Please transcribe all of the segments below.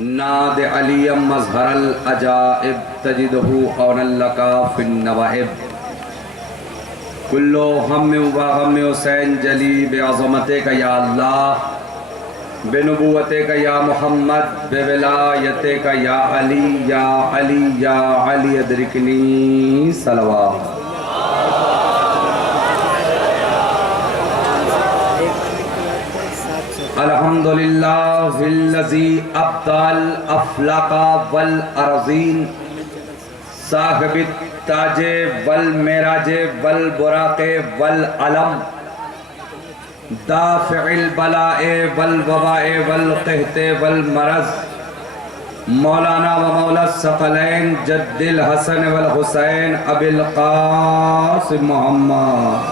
नाद अलियम मजहरल अजाइब तजिदहु औनल्लका फिन नवाइब कुल्लो हम व हम हुसैन जली बेअज़मते का या अल्लाह बेनुबुव्वते का या मोहम्मद बेविलायते का या अली या अली या अली अदरिकनी सलवात। अल्हम्दुलिल्लाहिल्लज़ी अब्दल अफ़लाका वल अरज़ीन साहिबित ताजे वल मेराजे वल बुराक़े वल अलम दाफ़िल बलाए वल वबाए वल क़हते वल मरज़ मौलाना व मौला सकलैन जद्दिल हसन वल हुसैन अबिल क़ासिम मोहम्मद।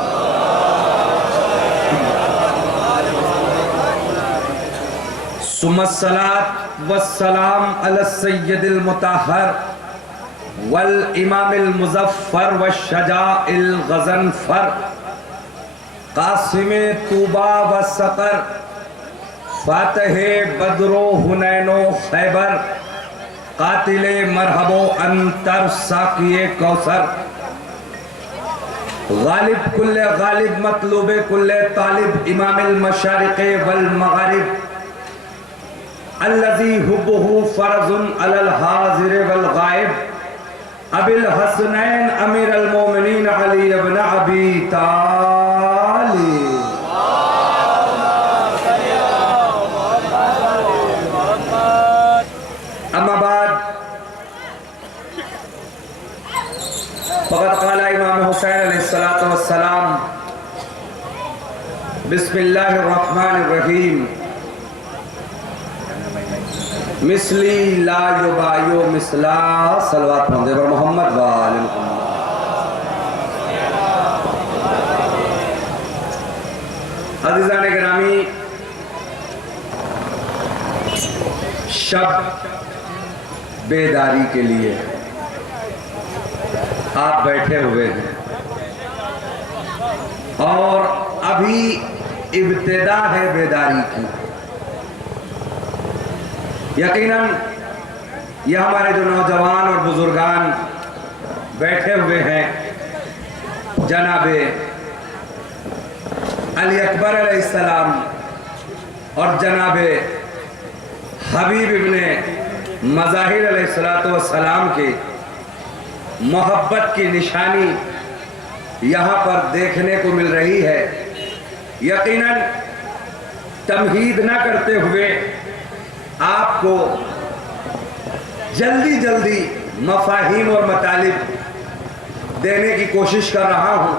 सुम्मस्सलात वस्सलाम अला सय्यदिल मुताहर वल इमामिल मुज़फ़्फ़र वश्शजाइल गज़नफ़र क़ासिमे तूबा व सक़र फ़ातिहे बद्रो हुनैनो ख़ैबर क़ातिले मरहबो अंतर साक़िए कौसर गालिब कुल्ले गालिब मतलूबे कुल्ले तालिब इमामिल मशारिक़े वल मग़ारिब अल्लज़ी हुब्बुहु फ़र्ज़ुन अलल हाज़िर वल गायब अबिल हसनैन अमीरुल मोमिनीन अली इब्न अबी तालिब। अम्मा बाद फ़क़द क़ाला इमाम हुसैन अलैहिस्सलातु वस्सलाम बिस्मिल्लाहिर रहमानिर रहीम मिसली ला युबायो मिसला सलवात पढ़े पर मोहम्मद वाले अज़ीज़ान गिरामी, शब बेदारी के लिए आप बैठे हुए हैं और अभी इब्तिदा है बेदारी की। यकीनन यह हमारे जो नौजवान और बुजुर्गान बैठे हुए हैं, जनाबे अली अकबर अलैहिस्सलाम और जनाबे हबीब इब्ने मज़ाहिर अलैहिस्सलातु वस्सलाम के मोहब्बत की निशानी यहाँ पर देखने को मिल रही है। यकीनन तमहीद न करते हुए आपको जल्दी जल्दी मफाहीम और मतालिब देने की कोशिश कर रहा हूं।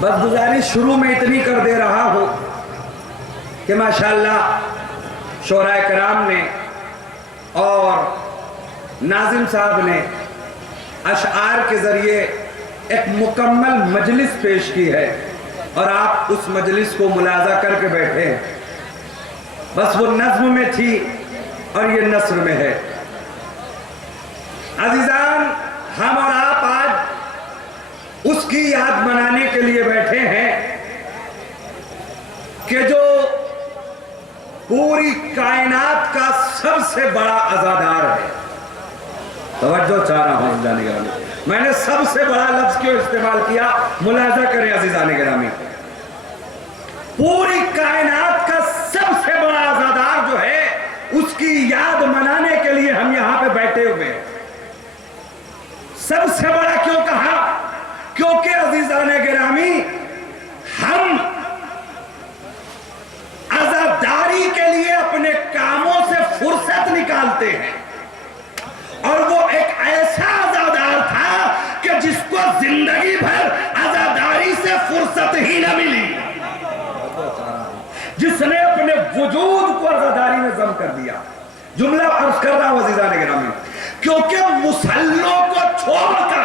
बस गुजारिश शुरू में इतनी कर दे रहा हूं कि माशाअल्लाह शोराए कराम ने और नाज़िम साहब ने अशआर के ज़रिए एक मुकम्मल मजलिस पेश की है और आप उस मजलिस को मुलाजा करके बैठे हैं। बस वो नज़्म में थी और ये नस्र में है। अज़ीज़ान, हम और आप आज उसकी याद मनाने के लिए बैठे हैं कि जो पूरी कायनात का सबसे बड़ा अज़ादार है। तवज्जो चाह रहा हूं जाने गिरामी, मैंने सबसे बड़ा लफ्ज क्यों इस्तेमाल किया, मुलाजा करें अज़ीज़ान गिरामी। पूरी कायनात का सबसे बड़ा अज़ादार जो है उसकी याद मनाने के लिए हम यहां पे बैठे हुए हैं। सबसे बड़ा क्यों कहा? क्योंकि अज़ीज़ान गिरामी, हम अज़ादारी के लिए अपने कामों से फुर्सत निकालते हैं और वो एक ऐसा अज़ादार था कि जिसको जिंदगी भर अज़ादारी से फुर्सत ही न मिली, जिसने अपने वजूद को अज़ादारी में जम कर दिया। जुमला अर्ज कर रहा हूं अज़ीज़ान गिरामी, क्योंकि मुसल्लों को छोड़कर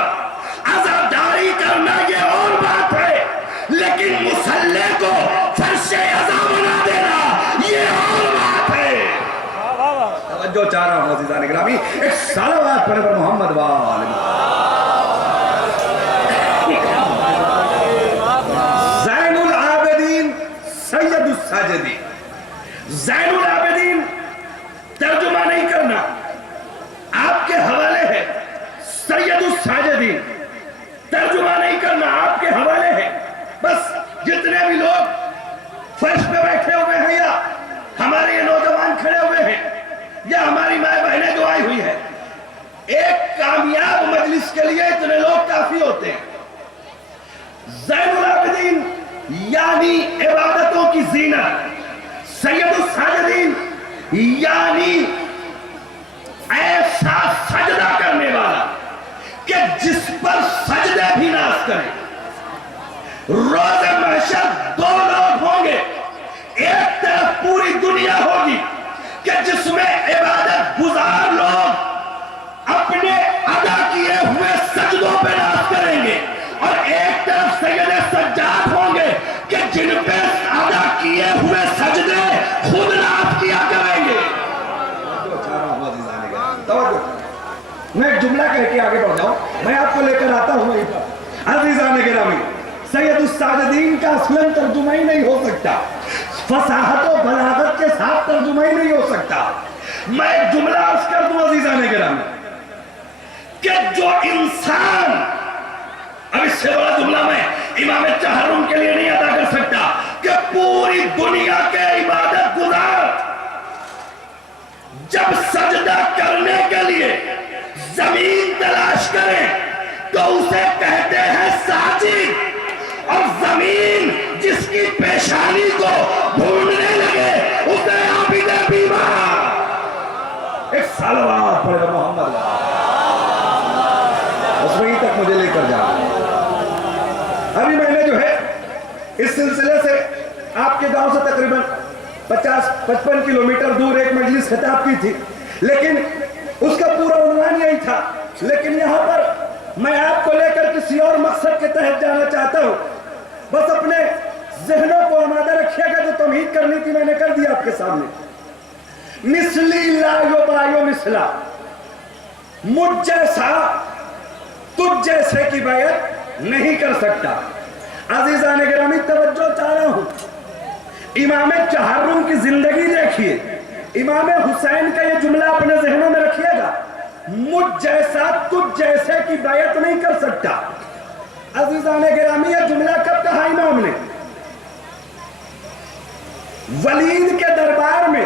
अज़ादारी करना ये और बात है, लेकिन मुसल्ले को फर्शे अज़ा बना देना ये और बात है। तवज्जो चाह रहा हूं अज़ीज़ान गिरामी, एक सलावत पढ़े पर मोहम्मद वाले। ज़ैनुल आबिदीन सैयदुस साजिदीन, ज़ैनुल आबिदीन तर्जुमा नहीं करना, आपके हवाले है। सैयदुस साजिदीन, तर्जुमा नहीं करना, आपके हवाले है। बस जितने भी लोग फर्श पे बैठे हुए हैं या हमारे ये नौजवान खड़े हुए हैं या हमारी माए बहनें जो आई हुई है, एक कामयाब मजलिस के लिए इतने लोग काफी होते हैं। ज़ैनुल आबिदीन यानी इबादतों की ज़ीनत, सैयदुस साजिदीन यानी ऐसा सजदा करने वाला कि जिस पर सजदे भी नाश करें। रोज़े महशर दो लोग होंगे, एक तरफ पूरी दुनिया होगी कि जिसमें इबादत गुजार लोग अपने अदा किए हुए सजदों पे नाश करेंगे, और एक तरफ सैयदे सज्जाद होंगे कि जिन पे अदा किए हुए सजदे खुद नाश किया करेंगे। मैं एक जुमला कह के आगे बढ़ जाऊं, मैं आपको लेकर आता हूं वहीं पर। अज़ीज़ान गिरामी, सैयदुस साजिदीन का असलन तर्जुमा ही नहीं हो सकता, फसाहत और बलागत के साथ तर्जुमा ही नहीं हो सकता। मैं एक जुमला अर्ज कर दूं अज़ीज़ान गिरामी कि जो इंसान, अब इससे बड़ा जुमला मैं इमाम तहर्रुम के लिए नहीं अदा कर सकता कि पूरी दुनिया के इबादत गुजार जब सजदा करने के लिए जमीन तलाश करें तो उसे कहते हैं साजिद, और जमीन जिसकी पेशानी को ढूंढने लगे उसे आबिद बीमार। एक सलवात पढ़े मोहम्मद, बस वहीं तक मुझे लेकर जा। अभी मैंने जो है इस सिलसिले से आपके गांव से तकरीबन 50-55 किलोमीटर दूर एक मजलिस खिताब की थी, लेकिन उसका पूरा उन्वान यही था। लेकिन यहां पर मैं आपको लेकर किसी और मकसद के तहत जाना चाहता हूं। बस अपने जहनों को आमादा रखिएगा, जो तमहीद करनी थी मैंने कर दिया आपके सामने। मिसली ला युबायु मिसला, मुझ जैसा तुझ जैसे की बैत नहीं कर सकता। अज़ीज़ान गिरामी, तवज्जो चाह रहा हूं, इमाम तहर्रुम की जिंदगी देखिए, इमाम हुसैन का ये जुमला अपने जहनों में रखिएगा, मुझ जैसा तुझ जैसे की बैत नहीं कर सकता। अज़ीज़ान गिरामी, ये जुमला कब कहा इमाम ने? वलीद के दरबार में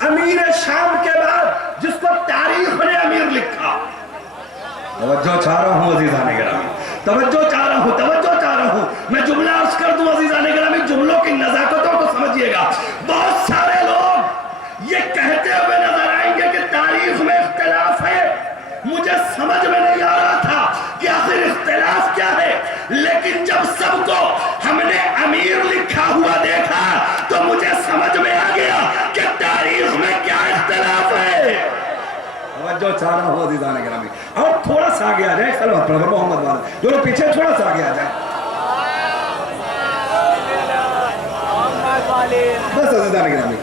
अमीर शाम के बाद जिसको तारीख ने अमीर लिखा। तवज्जो चाह रहा हूं अज़ीज़ान गिरामी, तवज्जो चाह रहा हूं, तवज्जो चाह रहा हूं। मैं जुमला अर्ज कर दूं अज़ीज़ान गिरामी, जुमलों की नज़ाकतों को समझिएगा। बहुत सारे लोग ये कहते हुए नजर आएंगे कि तारीख में इख्तिलाफ है। मुझे समझ में नहीं आ रहा था कि आखिर इख्तिलाफ क्या है, लेकिन जब सबको हमने अमीर लिखा हुआ देखा तो मुझे समझ में आ गया कि तारीख में क्या इख्तिलाफ है। जो चाह रहा हूं अज़ीज़ान गिरामी, और थोड़ा सा आगे आ जाए, सलवा प्रभु मोहम्मद वाले जो लोग पीछे थोड़ा सा आगे आ जाए बस। अज़ीज़ान गिरामी,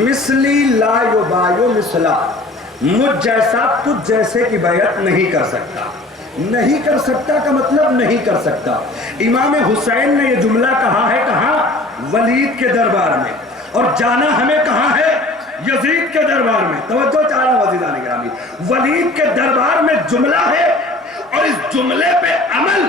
मिसली ला युबायु मिसला, मुझ जैसा तुझ जैसे की बैत नहीं कर सकता। नहीं कर सकता का मतलब नहीं कर सकता। इमाम हुसैन ने यह जुमला कहा है, कहा वलीद के दरबार में, और जाना हमें कहा है? यजीद के दरबार में। तवज्जो चाह रहा हूं अज़ीज़ान गिरामी, वलीद के दरबार में जुमला है और इस जुमले पे अमल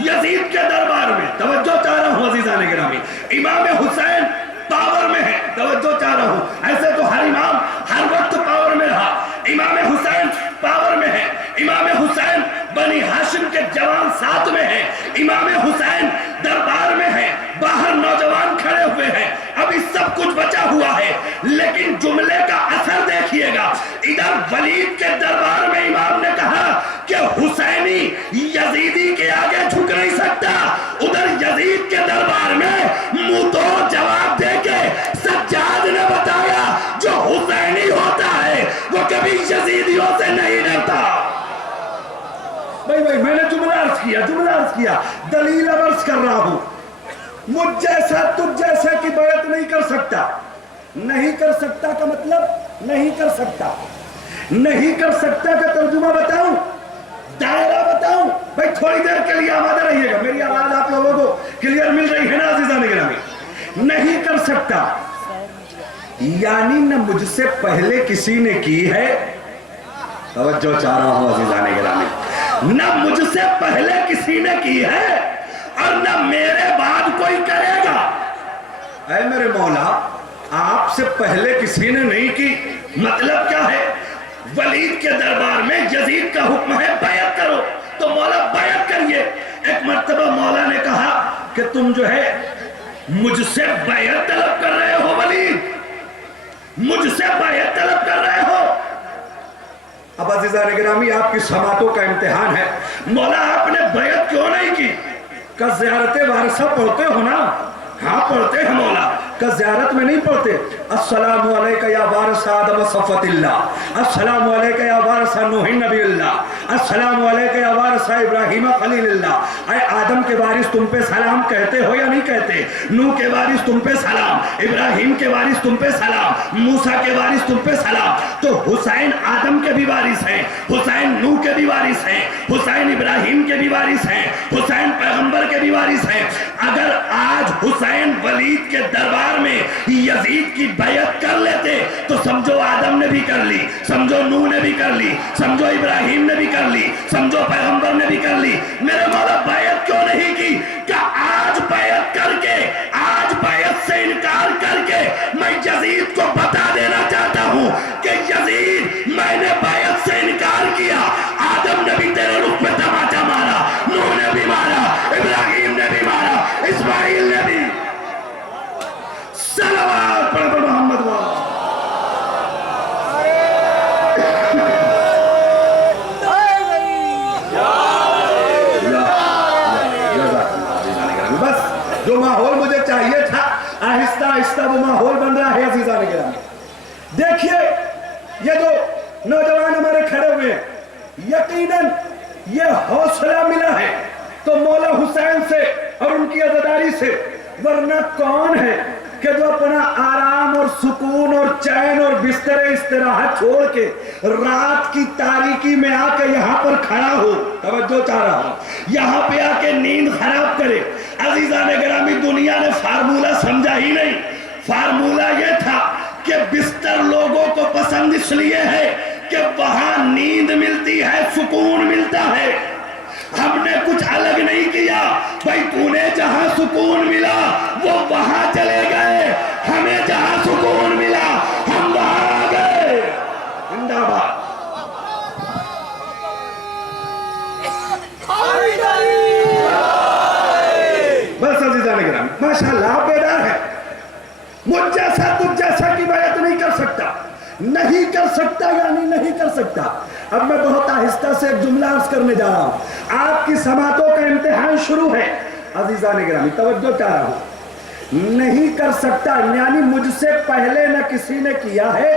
यजीद के दरबार में। तवज्जो चाह रहा हूं अज़ीज़ान गिरामी, इमाम हुसैन पावर में है। तवज्जो चाह रहा हूं, ऐसे तो हर इमाम हर वक्त पावर में रहा, इमाम हुसैन पावर में है। इमाम हुसैन बनी हाशिम के जवान साथ में है, इमाम हुसैन दरबार में है, बाहर नौजवान खड़े हुए हैं, अभी सब कुछ बचा हुआ है। लेकिन जुमले का असर देखिएगा, इधर वलीद के दरबार में इमाम ने कहा कि हुसैनी यजीदी के आगे झुक नहीं सकता, उधर यजीद के दरबार में मुंह तो जवाब देके सज्जाद ने बताया जो हुसैनी होता है वो कभी यजीदियों से नहीं डरता। भाई मैंने जुमला अर्ज किया, दलील अर्ज कर रहा हूं। मुझ जैसा तुझ जैसे की बैत नहीं कर सकता। नहीं कर सकता का मतलब नहीं कर सकता। नहीं कर सकता का तर्जुमा बताऊं, दायरा बताऊं? भाई थोड़ी देर के लिए आमादा रहिएगा, मेरी आवाज आप लोगों को क्लियर मिल रही है ना अज़ीज़ान गिरामी? नहीं कर सकता यानी न मुझसे पहले किसी ने की है, तवज्जो चाह रहा हूं अज़ीज़ान गिरामी, न मुझसे पहले किसी ने की है और न मेरे बाद कोई करेगा। ऐ मेरे मौला, आपसे पहले किसी ने नहीं की, मतलब क्या है? वलीद के दरबार में यजीद का हुक्म है बैत करो, तो मौला बैत करिए। एक मर्तबा मौला ने कहा कि तुम जो है मुझसे बैत तलब कर रहे हो वलीद, मुझसे बैत तलब कर रहे हो। अब अज़ीज़ान गिरामी, आपकी समातों का इम्तिहान है। मौला आपने बैत क्यों नहीं की? का ज़ियारत वारसा पढ़ते हो ना? हाँ पढ़ते हैं मौला। का ज़ियारत में नहीं पढ़ते अस्सलामु अलैका या वारिस आदम सफ़तिल्लाह, अस्सलामु अलैका या वारिस नूह नबील्लाह, अस्सलामु अलैका या वारिस इब्राहीम खलीलुल्लाह। ऐ आदम के वारिस तुम पे सलाम कहते हो या नहीं कहते? नूह के वारिस तुम पे सलाम, इब्राहीम के वारिस तुम पे सलाम, मूसा के वारिस तुम पे सलाम। तो हुसैन आदम के भी वारिस हैं, हुसैन नूह के भी वारिस हैं, हुसैन इब्राहीम के भी वारिस हैं, हुसैन पैगंबर के भी वारिस हैं। अगर आज हुसैन वलीद के दरबार में यजीद की बैत कर लेते तो समझो आदम ने भी कर ली, समझो नूह ने भी कर ली, समझो इब्राहीम ने भी कर ली, समझो पैगंबर ने भी कर ली। मेरे मौला बैत क्यों नहीं की? क्या आज बैत करके, आज बैत से इनकार करके मैं यजीद को बता देना चाहता हूं कि यजीद, मैंने बैत से इनकार किया। आदम ने भी तेरे रुख पे तमाचा मारा, नूह ने भी मारा, इब्राहीम ने भी मारा, इस्माइल ने भी। सलावत पढ़ो मोहम्मद बस जो माहौल मुझे चाहिए था, आहिस्ता आहिस्ता वो माहौल बन रहा है। अज़ीज़ान गिरामी, देखिए ये जो नौजवान हमारे खड़े हुए हैं, यकीनन ये हौसला मिला है तो मौला हुसैन से और उनकी अज़ादारी से, वरना कौन है कि जो अपना आराम और सुकून और चैन और बिस्तर इस्तिराहत छोड़ के रात की तारीकी में आके यहाँ पर खड़ा हो, तवज्जो चाह रहा हूं, यहाँ पे आके नींद खराब करे। अज़ीज़ान गिरामी, दुनिया ने फार्मूला समझा ही नहीं। फार्मूला ये था कि बिस्तर लोगों को पसंद इसलिए है कि वहां नींद मिलती है, सुकून मिलता है। हमने कुछ अलग नहीं किया भाई, तूने जहां सुकून मिला वो वहां चले गए, हमें जहां सुकून मिला हम वहां आ गए। जिंदाबाद। बस अज़ीज़ान गिरामी, माशाअल्लाह बेदार है। मुझ जैसा तुझ जैसा की बैत नहीं कर सकता, नहीं कर सकता, यानी नहीं कर सकता। अब मैं बहुत आहिस्ता से एक जुमला अर्ज करने जा रहा हूं। आपकी समातों का इम्तिहान शुरू है। अज़ीज़ान गिरामी, तवज्जो चाह रहा हूं। नहीं कर सकता यानी मुझसे पहले न किसी ने किया है,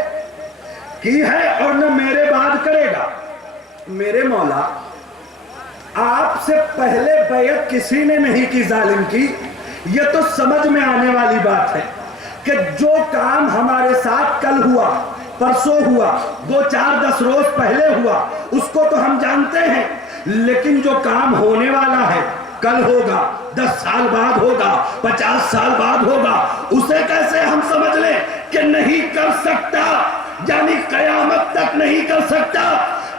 की है और न मेरे बाद करेगा। मेरे मौला, आपसे पहले बैत किसी ने नहीं की जालिम की। यह तो समझ में आने वाली बात है कि जो काम हमारे साथ कल हुआ, परसों हुआ, 2, 4, 10 रोज पहले हुआ, उसको तो हम जानते हैं, लेकिन जो काम होने वाला है, कल होगा, 10 साल बाद होगा, 50 साल बाद होगा, उसे कैसे हम समझ लें कि नहीं कर सकता, यानी कयामत तक नहीं कर सकता।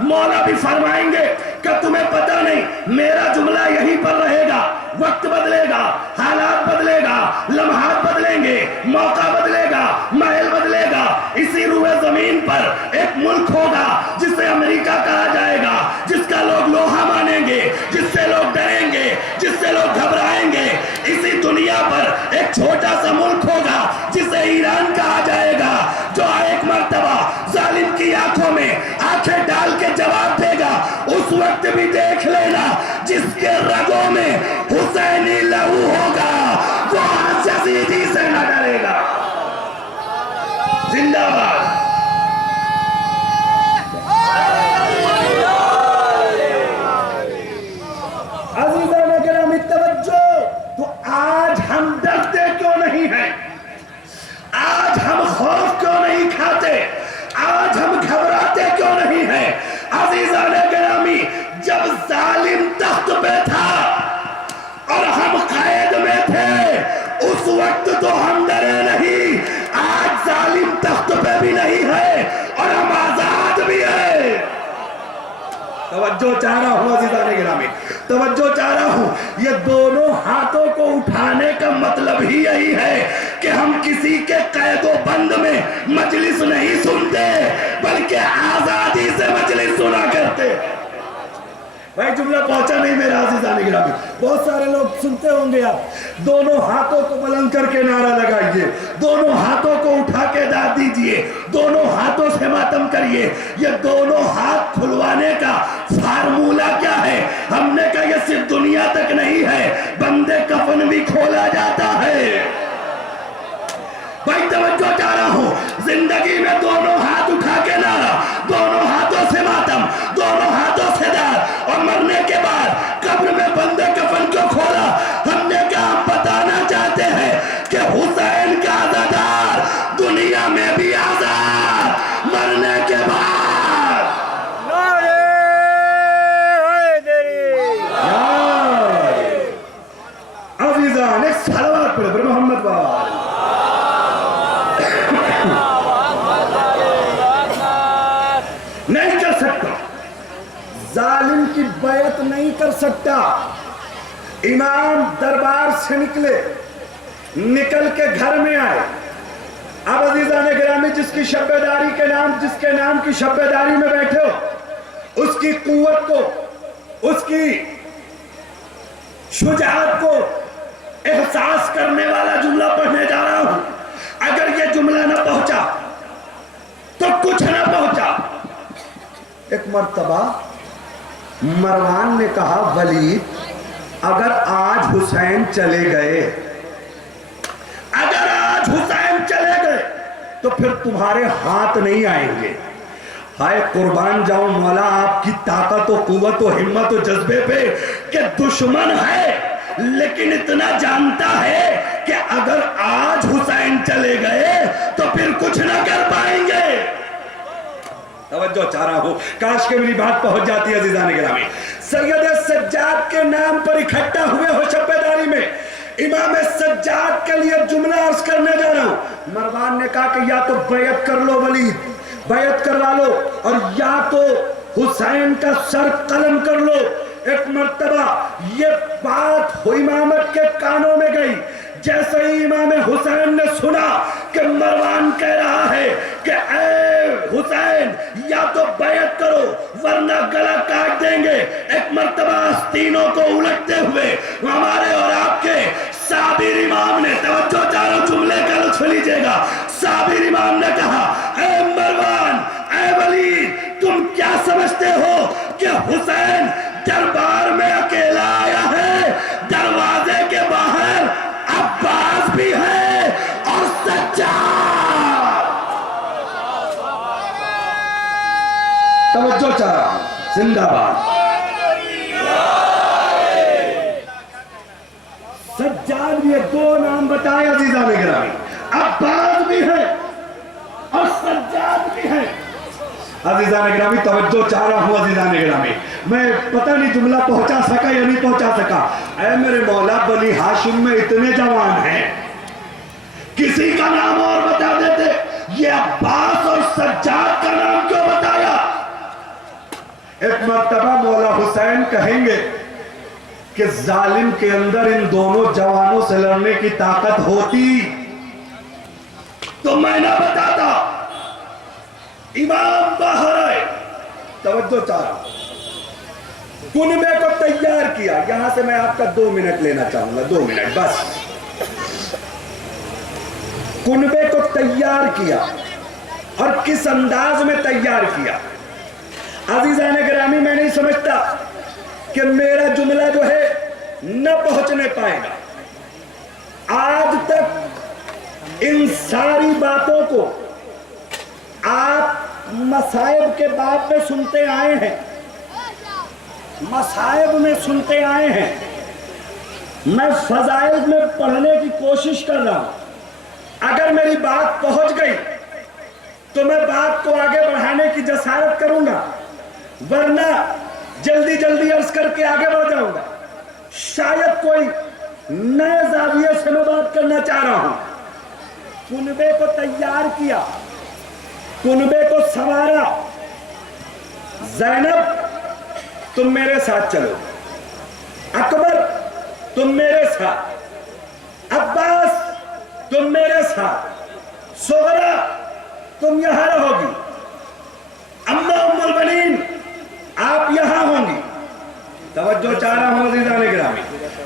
मौला भी फरमाएंगे कि तुम्हें पता नहीं, मेरा जुमला यहीं पर रहेगा, वक्त बदलेगा, हालात बदलेगा, लम्हात बदलेंगे, मौका बदलेगा, महल बदलेगा। इसी रुए जमीन पर एक मुल्क होगा जिसे अमेरिका कहा जाएगा, जिसका लोग लोहा मानेंगे, जिससे लोग डरेंगे, जिससे लोग घबराएंगे। इसी दुनिया पर एक छोटा सा मुल्क होगा जिसे ईरान कहा जाएगा, जो एक मर्तबा जालिम की आंखों में आंखें डाल के जवाब देगा। उस वक्त भी देख लेना, जिसके रगों में हुसैनी लहू होगा वो यजीदी से न डरेगा। जिंदाबाद। अज़ीज़ान गिरामी, तवज्जो। तो आज हम डरते क्यों नहीं हैं? आज हम खौफ क्यों नहीं खाते? आज हम घबराते क्यों नहीं हैं? अज़ीज़ान गिरामी, जब जालिम तख्त पे था और हम कैद में थे, उस वक्त तो हम डरे नहीं। आज जालिम तवज्जो चाह रहा हूं अज़ीज़ान गिरामी, तवज्जो चाह रहा हूं। ये दोनों हाथों को उठाने का मतलब ही यही है कि हम किसी के कैदो बंद में मजलिस नहीं सुनते, बल्कि आजादी से मजलिस सुना करते। भाई जुमला पहुंचा नहीं मेरा अज़ीज़ान गिरामी, बहुत सारे लोग सुनते होंगे। आप दोनों हाथों को बुलंद करके नारा लगाइए, दोनों हाथों को उठा के दाद दीजिए, दोनों हाथों से मातम करिए। ये दोनों हाथ खुलवाने का फार्मूला क्या है? हमने कहा ये सिर्फ दुनिया तक नहीं है, बंदे कफन भी खोला जाता है। भाई तवज्जो चाह रहा हूं, जिंदगी में दोनों हाथ उठा के नारा, दोनों हाथों से मातम, दोनों हाथों से दाद, और मरने के बाद कब्र में बंदे कफन क्यों खोला? हमने कहा हम बताना चाहते हैं कि हुसैन का आज़ादार दुनिया में भी आजाद, मरने के बाद। अज़ीज़ान एक सलावत पढ़ो मोहम्मद बाबा। नहीं कर सकता, जालिम की बैत नहीं कर सकता। इमाम दरबार से निकले, निकल के घर में आए। अब अज़ीज़ान गिरामी जिसकी शब्बेदारी के नाम, जिसके नाम की शब्बेदारी में बैठे हो, उसकी कुव्वत को, उसकी शुजाअत को एहसास करने वाला जुमला पढ़ने जा रहा हूं। अगर यह जुमला ना पहुंचा तो कुछ ना पहुंचा। एक मर्तबा मरवान ने कहा, वलीद अगर आज हुसैन चले गए, अगर आज हुसैन चले गए तो फिर तुम्हारे हाथ नहीं आएंगे। हाय कुर्बान जाऊं मौला आपकी ताकत और कुव्वत और हिम्मत और जज्बे पे कि दुश्मन है लेकिन इतना जानता है कि अगर आज हुसैन चले गए तो फिर कुछ ना कर पाएंगे। तवज्जो चाह रहा हूं, काश के मेरी बात पहुंच जाती है अज़ीज़ान गिरामी। सैयद सज्जाद के नाम पर इकट्ठा हुए हो शब्बेदारी में, इमाम सज्जाद के लिए जुमला अर्ज करने जा रहा हूं। मरवान ने कहा कि या तो बैत कर लो वलीद, बैत करवा लो, और या तो हुसैन का सर कलम कर लो। एक मर्तबा ये बात इमामत के कानों में गई। जैसे ही इमाम हुसैन ने सुना कि मरवान कह रहा है कि ए हुसैन या तो बैत करो वरना गला काट देंगे, एक मर्तबा आस्तीनों को उलटते हुए हमारे और आपके साबिर इमाम ने, तवज्जो चारों जुमले का लुत्फ लीजिएगा, साबिर इमाम ने कहा, ए मरवान, ए वलीद, तुम क्या समझते हो कि हुसैन दरबार में अकेला आया है? दरवाजे के बाहर अब्बास भी है और सज्जाद। तवज्जो चाह रहा हूं, जिंदाबाद। सज्जाद भी है, दो नाम बताए अज़ीज़ान गिरामी, अब्बास भी है और सज्जाद भी है। अज़ीज़ान गिरामी तवज्जो चाह रहा हूं अज़ीज़ान गिरामी, मैं पता नहीं जुमला पहुंचा सका या नहीं पहुंचा सका। ऐ मेरे मौला, बनी हाशिम में इतने जवान हैं, किसी का नाम और बता देते, ये अब्बास और सज्जाद का नाम क्यों बताया? एक मर्तबा मौला हुसैन कहेंगे कि जालिम के अंदर इन दोनों जवानों से लड़ने की ताकत होती तो मैं ना बताता। इमाम बाहर आए, तवज्जो चाह रहा, कुनबे को तैयार किया। यहां से मैं आपका 2 मिनट लेना चाहूंगा, 2 मिनट बस। कुनबे को तैयार किया और किस अंदाज में तैयार किया? अज़ीज़ान गिरामी, मैं नहीं समझता कि मेरा जुमला जो है न पहुंचने पाएगा। आज तक इन सारी बातों को आप मसाइब के बाब में सुनते आए हैं, मसाइब में सुनते आए हैं। मैं फजाइल में पढ़ने की कोशिश कर रहा हूं। अगर मेरी बात पहुंच गई तो मैं बात को आगे बढ़ाने की जसारत करूंगा, वरना जल्दी जल्दी अर्ज करके आगे बढ़ जाऊंगा। शायद कोई नए जाविये से मैं बात करना चाह रहा हूं। कुनबे को तैयार किया, कुनबे को संवारा। ज़ैनब तुम मेरे साथ चलो, अकबर तुम मेरे साथ, अब्बास तुम मेरे साथ, सुगरा तुम यहां रहोगी, अम्मा उम्मुल बनीन आप यहां होंगी। तवज्जो चाह रहा हूं अज़ीज़ान गिरामी,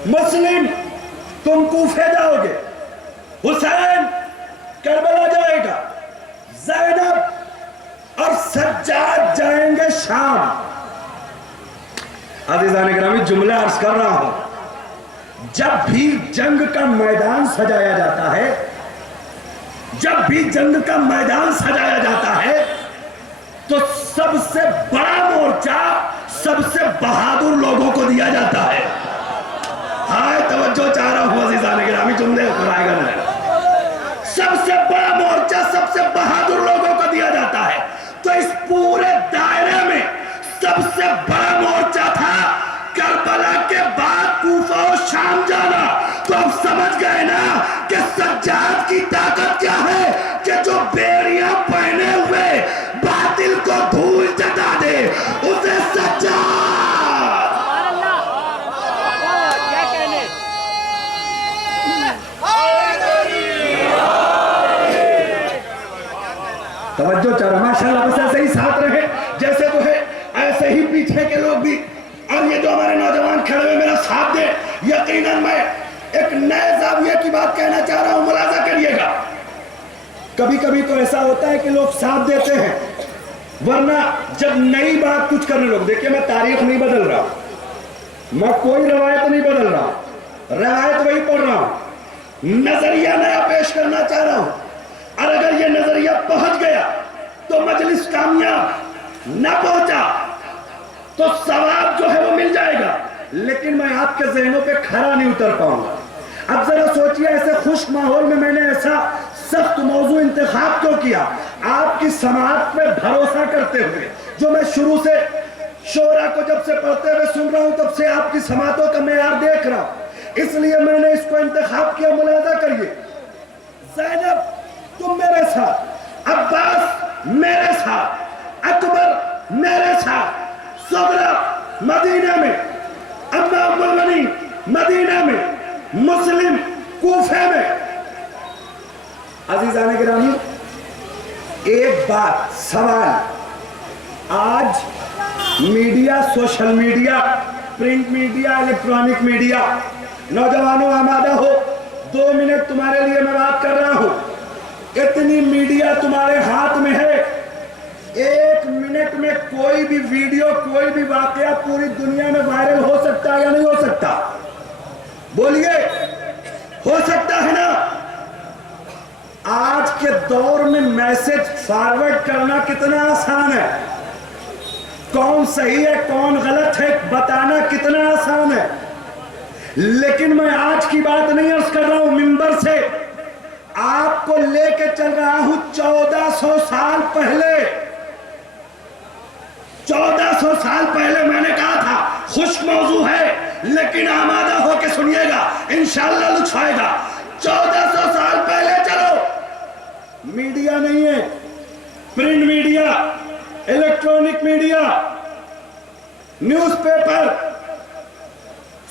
मुस्लिम तुम कूफे जाओगे, हुसैन करबला जाएगा, ज़ैनब और सज्जाद जाएंगे शाम। अज़ीज़ान गिरामी जुमला अर्ज कर रहा हूं, जब भी जंग का मैदान सजाया जाता है, जब भी जंग का मैदान सजाया जाता है तो सबसे बड़ा मोर्चा सबसे बहादुर लोगों को दिया जाता है। हाय तवज्जो चाह रहा हूं अज़ीज़ान गिरामी, जुमले ऊपर आएगा ना। सबसे बड़ा मोर्चा सबसे बहादुर लोगों को दिया जाता है। तो इस पूरे दायरे में सबसे बड़ा मोर्चा था करबला के बाद कूफा और शाम जाना। तो अब समझ गए ना कि सज्जाद की ताकत क्या है, कि जो बेड़ियां पहने हुए बातिल को धूल चटा दे, उसे सज्जाद। क्या कहने? तवज्जो चारो माशाल्लाह, बस ऐसे ही साथ रहे जैसे तो है, ऐसे ही पीछे के लोग भी, और ये जो हमारे नौजवान खड़े हुए मेरा साथ दे। यकीनन मैं एक नए ज़ाविये की बात कहना चाह रहा हूं, मुलाजा करिएगा। कभी कभी तो ऐसा होता है कि लोग साथ देते हैं, वरना जब नई बात कुछ करने लोग, देखिए मैं तारीख नहीं बदल रहा, मैं कोई रवायत नहीं बदल रहा, रवायत वही पढ़ रहा हूं, नजरिया नया पेश करना चाह रहा हूं। और अगर ये नजरिया पहुंच गया तो मजलिस कामयाब न पहुंचा तो सवाब जो है वो मिल जाएगा, लेकिन मैं आपके ज़हनों पे खरा नहीं उतर पाऊंगा। अब जरा सोचिए, ऐसे खुश माहौल में मैंने ऐसा सख्त मौजू इंतखाब क्यों किया? आपकी समाअत पे भरोसा करते हुए, जो मैं शुरू से शोरा को जब से पढ़ते हुए सुन रहा हूं तब से आपकी समाअतों का मेयार देख रहा हूं, इसलिए मैंने इसको इंतखाब किया। मुलाजा करिए, ज़ैनब तुम मेरे साथ, अब्बास मेरे साथ, अकबर मेरे साथ, सुगरा मदीना में, अम्मा उम्मुल बनीन मदीना में, मुस्लिम कूफे में। अज़ीज़ान गिरामी, एक बात, सवाल, आज media, social media, print media, electronic media, नौजवानों आमादा हो, 2 मिनट तुम्हारे लिए मैं बात कर रहा हूं। इतनी मीडिया तुम्हारे हाथ में है, 1 मिनट में कोई भी वीडियो, कोई भी वाकया पूरी दुनिया में वायरल हो सकता है या नहीं हो सकता? बोलिए, हो सकता है ना? आज के दौर में मैसेज फॉरवर्ड करना कितना आसान है, कौन सही है कौन गलत है बताना कितना आसान है। लेकिन मैं आज की बात नहीं अर्ज कर रहा हूं, मिंबर से आपको लेके चल रहा हूं 1400 साल पहले। 1400 साल पहले मैंने कहा था खुश मौजू है, लेकिन आमादा होके सुनिएगा, इंशाअल्लाह लुत्फ आएगा। 1400 साल पहले चलो, मीडिया नहीं है, print media, electronic media, newspaper,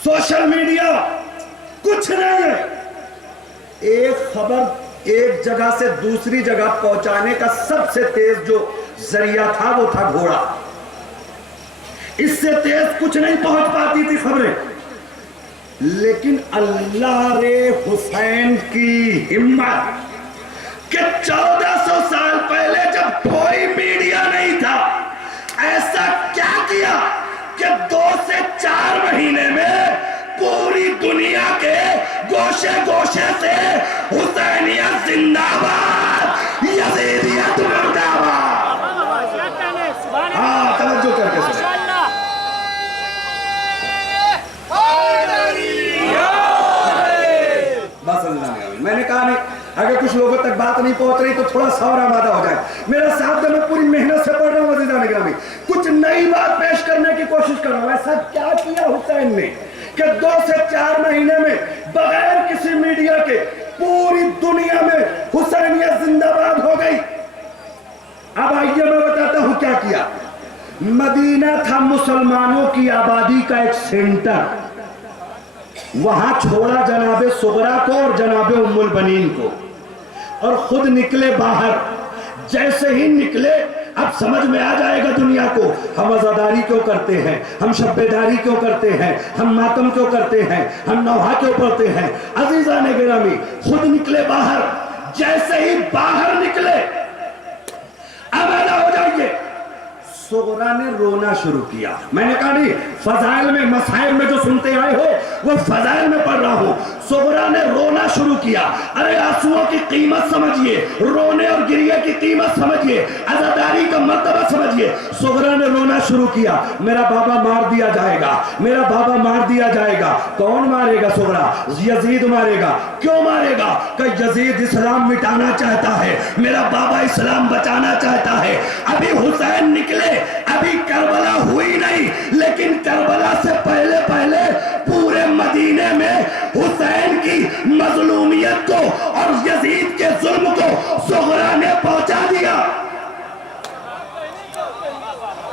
social media, कुछ नहीं है। एक खबर एक जगह से दूसरी जगह पहुंचाने का सबसे तेज जो जरिया था वो था घोड़ा। इससे तेज कुछ नहीं पहुंच पाती थी खबरें, लेकिन अल्लाह रे हुसैन की हिम्मत कि 1400 साल पहले जब कोई मीडिया नहीं था, ऐसा क्या किया कि 2 से 4 महीने में पूरी दुनिया के गोशे गोशे से हुसैनिया जिंदाबाद, यजीदियत मुर्दाबाद। हाँ, तवज्जो करके सुनो। बस मैंने कहा नहीं, अगर कुछ लोगों तक बात नहीं पहुंच रही तो थोड़ा सा और आमादा हो जाए। मेरा साथ दे, मैं पूरी मेहनत से पढ़ रहा हूँ अज़ीज़ान गिरामी, कुछ नई बात पेश करने की कोशिश कर रहा हूँ। ऐसा क्या किया हुसैन ने कि 2 से 4 महीने में बगैर किसी मीडिया के पूरी दुनिया में हुसैनियत जिंदाबाद हो गई। अब आइए मैं बताता हूं क्या किया। मदीना था मुसलमानों की आबादी का एक सेंटर। वहां छोड़ा जनाबे सुगरा को और जनाबे उम्मुल बनीन को और खुद निकले बाहर। जैसे ही निकले, अब समझ में आ जाएगा दुनिया को हम अज़ादारी क्यों करते हैं, हम शब्बेदारी क्यों करते हैं, हम मातम क्यों करते हैं, हम नौहा क्यों पढ़ते हैं। अजीज़ान गिरामी, खुद निकले बाहर। जैसे ही बाहर निकले, आमादा हो जाइए, सुगरा ने रोना शुरू किया। मैंने कहा नहीं, फजाइल में मसाइल में जो सुनते आए हो वो फजाइल में पढ़ रहा हूं। सुगरा ने रोना शुरू किया। अरे आंसुओं की कीमत समझिए, रोने और गिरिए की कीमत समझिए, अज़ादारी का मर्तबा समझिए। सुगरा ने रोना शुरू किया, मेरा बाबा मार दिया जाएगा, मेरा बाबा मार दिया जाएगा। कौन मारेगा सुगरा? यजीद मारेगा। क्यों मारेगा? कि यजीद इस्लाम मिटाना चाहता है, मेरा बाबा इस्लाम बचाना चाहता है। अभी हुसैन निकले, अभी करबला हुई नहीं, लेकिन करबला से पहले पहले पूरे मदीने में हुसैन की मजलूमियत को और यजीद के जुल्म को सुगरा ने पहुंचा दिया।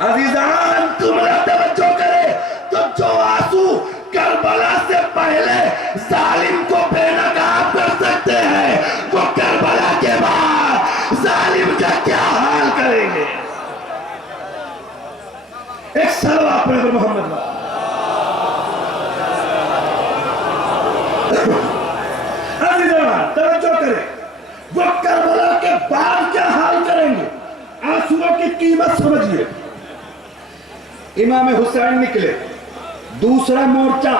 अजीजान, तुम्हारा तवज्जो करे तो जो आंसू करबला से पहले जालिम को बेनकाब कर सकते हैं, वो करबला के बाद जालिम का क्या हाल करेंगे। एक सलवात पर मोहम्मद तवज्जो करें, वो करबला के बाद क्या हाल करेंगे, आंसुओं की कीमत समझिए। इमाम हुसैन निकले, दूसरा मोर्चा,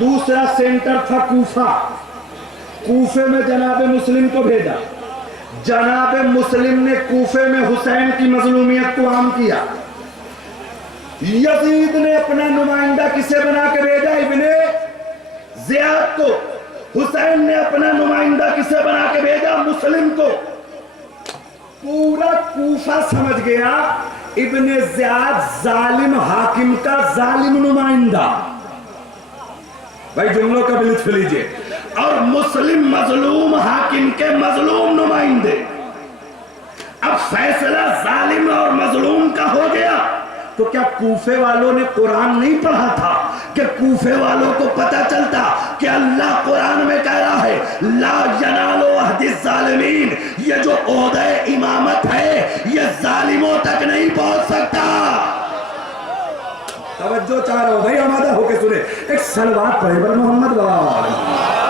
दूसरा सेंटर था कूफा। कूफे में जनाबे मुस्लिम को भेजा। जनाबे मुस्लिम ने कूफे में हुसैन की मजलूमियत को आम किया। यजीद ने अपना नुमाइंदा किसे बना के भेजा? इब्ने ज़ियाद को। हुसैन ने अपना नुमाइंदा किसे बना के भेजा? मुस्लिम को। पूरा कूफा समझ गया इब्ने ज़ियाद जालिम हाकिम का जालिम नुमाइंदा। भाई जुमलों का भी लुत्फ लीजिए। और मुस्लिम मजलूम हाकिम के मजलूम नुमाइंदे। अब फैसला जालिम और मजलूम का हो गया। तो क्या कूफे वालों ने कुरान नहीं पढ़ा था कि कूफे वालों को पता चलता कि अल्लाह कुरान में कह रहा है ला यनालो अहदिस ज़ालिमीन, ये जो ओहदे इमामत है ये जालिमों तक नहीं पहुंच सकता। तवज्जो चाह रहा हूं भाई, आमादा होके सुने। एक सलवात पढ़े बर मोहम्मद वाला।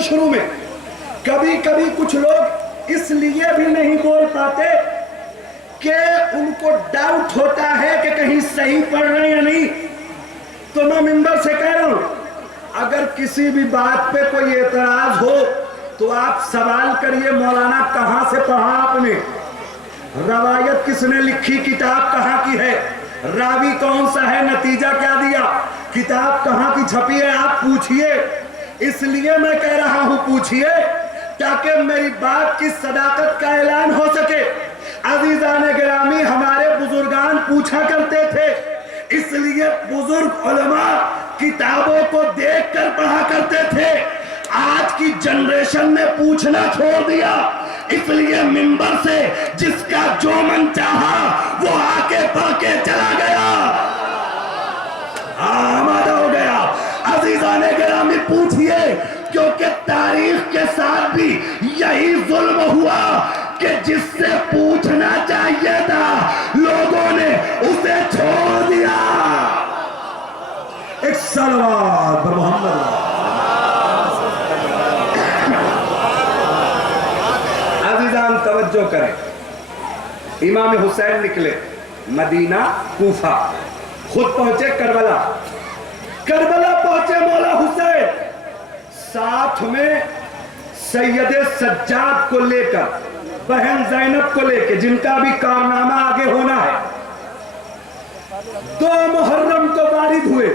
शुरू में कभी कभी कुछ लोग इसलिए भी नहीं बोल पाते कि उनको डाउट होता है कि कहीं सही पढ़ रहे हैं या नहीं। तो मैं मिंबर से कह रहा हूं, अगर किसी भी बात पे कोई एतराज हो तो आप सवाल करिए, मौलाना कहां से पढ़ा आपने, रवायत किसने लिखी, किताब कहां की है, रावी कौन सा है, नतीजा क्या दिया, किताब कहां की छपी है, आप पूछिए। इसलिए मैं कह रहा हूं पूछिए, ताकि मेरी बात की सदाकत का ऐलान हो सके। अजीजान गिरामी, हमारे बुजुर्गान पूछा करते थे, इसलिए बुजुर्ग उलमा किताबों को देखकर पढ़ा करते थे। आज की जनरेशन ने पूछना छोड़ दिया, इसलिए मिंबर से जिसका जो मन चाहा वो आके पढ़ के चला गया, आमादा हो गया। अजीज़ाने गिरामी पूछिए, क्योंकि तारीख के साथ भी यही जुल्म हुआ कि जिससे पूछना चाहिए था लोगों ने उसे छोड़ दिया। एक सलवात पर मोहम्मद। अजीज़ान तवज्जो करें, इमाम हुसैन निकले मदीना कूफा, खुद पहुंचे करबला। करबला पहुंचे मौला हुसैन, साथ में सैयदे सज्जाद को लेकर, बहन जैनब को लेकर, जिनका भी कारनामा आगे होना है। 2 मुहर्रम को वारिद हुए।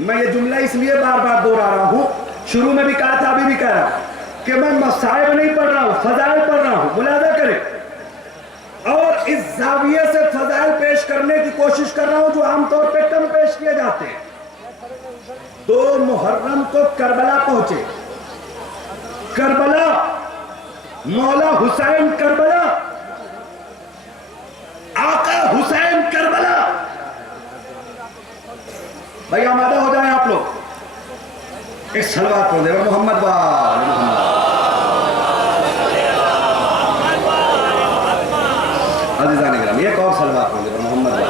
मैं ये जुमला इसलिए बार बार दोहरा रहा हूं, शुरू में भी कहा था, अभी भी कह रहा हूं कि मैं मसाइब नहीं पढ़ रहा हूं, फजाइल पढ़ रहा हूं। मुलाजा करें। और इस जाविये से फजाइल पेश करने कोशिश कर रहा हूं जो आमतौर पे कम पेश किए जाते हैं। 2 मुहर्रम को करबला पहुंचे। करबला, मौला हुसैन करबला, आका हुसैन करबला। भाई आमादा हो जाए आप लोग, एक सलवात पढ़ दे मोहम्मद वाल मोहम्मद। अजीज़ान गिरामी, एक और सलवात पढ़ दे मोहम्मद वाल।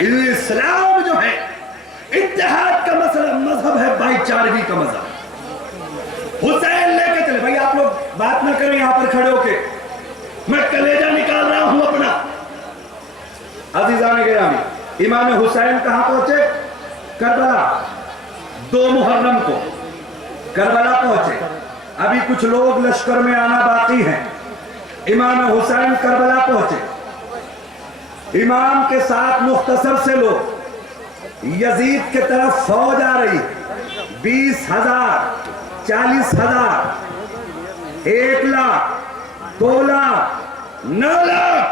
इस्लाम जो है इत्तेहाद का मजहब है, भाईचारगी का मजहब। हुसैन लेके चले। भाई आप लोग बात ना करें यहां पर खड़े होके, मैं कलेजा निकाल रहा हूं अपना। अजीज़ान गिरामी, इमाम हुसैन कहां पहुंचे? करबला। 2 मुहर्रम को करबला पहुंचे। अभी कुछ लोग लश्कर में आना बाकी है। इमाम हुसैन करबला पहुंचे। इमाम के साथ मुख्तसर से लोग, यजीद के तरफ फौज आ रही, 20,000, 40,000, 1 लाख, 2 लाख, 9 लाख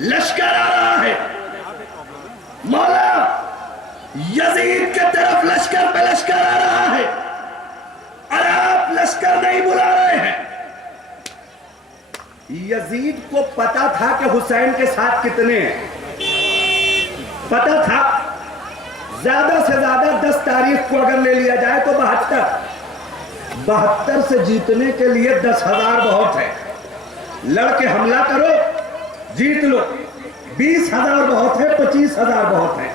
लश्कर आ रहा है। मौला यजीद के तरफ लश्कर पे लश्कर आ रहा है और आप लश्कर नहीं बुला रहे हैं। यजीद को पता था कि हुसैन के साथ कितने हैं, पता था। ज्यादा से ज्यादा 10 तारीख को अगर ले लिया जाए तो 72 से जीतने के लिए 10,000 बहुत है। लड़के हमला करो, जीत लो। 20,000 बहुत है, 25,000 बहुत है।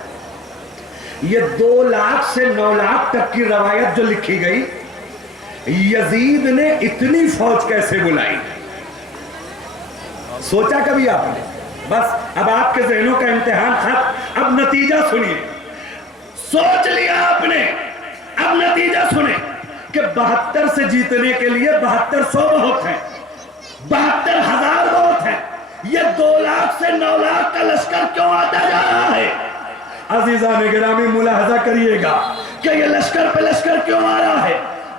ये 2 लाख से 9 लाख तक की रवायत जो लिखी गई, यजीद ने इतनी फौज कैसे बुलाई? सोचा कभी आपने? बस अब आपके जहनों का इम्तिहान खत्म। अब नतीजा सुनिए। सोच लिया आपने, अब नतीजा सुने कि 72 से जीतने के लिए 7200 बहुत है, 72,000 बहुत है। ये 2 लाख से 9 लाख का लश्कर क्यों आता जा रहा है? अजीज़ान गिरामी, मुलाहजा करिएगा कि ये लश्कर पे लश्कर क्यों आ रहा है।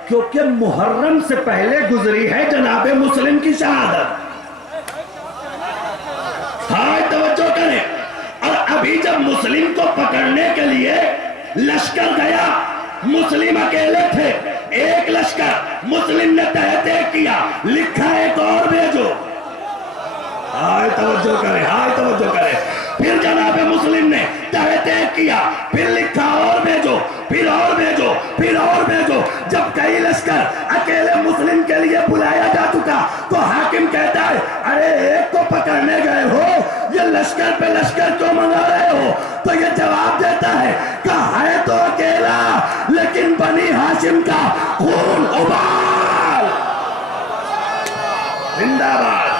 क्योंकि मुहर्रम से पहले गुजरी है जनाबे मुस्लिम की शहादत। हाँ, तवज्जो करें। और अभी जब मुस्लिम को पकड़ने के लिए लश्कर गया, मुस्लिम अकेले थे। एक लश्कर मुस्लिम ने तय किया, लिखा एक और भेजो। हाय तवज्जो करें, हाय तवज्जो करें। फिर जनाबे मुस्लिम ने तय किया, फिर लिखा और भेजो, फिर और भेजो, फिर और भेजो। जब कई लश्कर अकेले मुस्लिम के लिए बुलाया जा चुका तो हाकिम कहता है, अरे एक को पकड़ने गए हो, ये लश्कर पे लश्कर क्यों मंगा रहे हो? तो ये जवाब देता है कि है तो अकेला, लेकिन बनी हाशिम का खून उबाल। जिंदाबाद।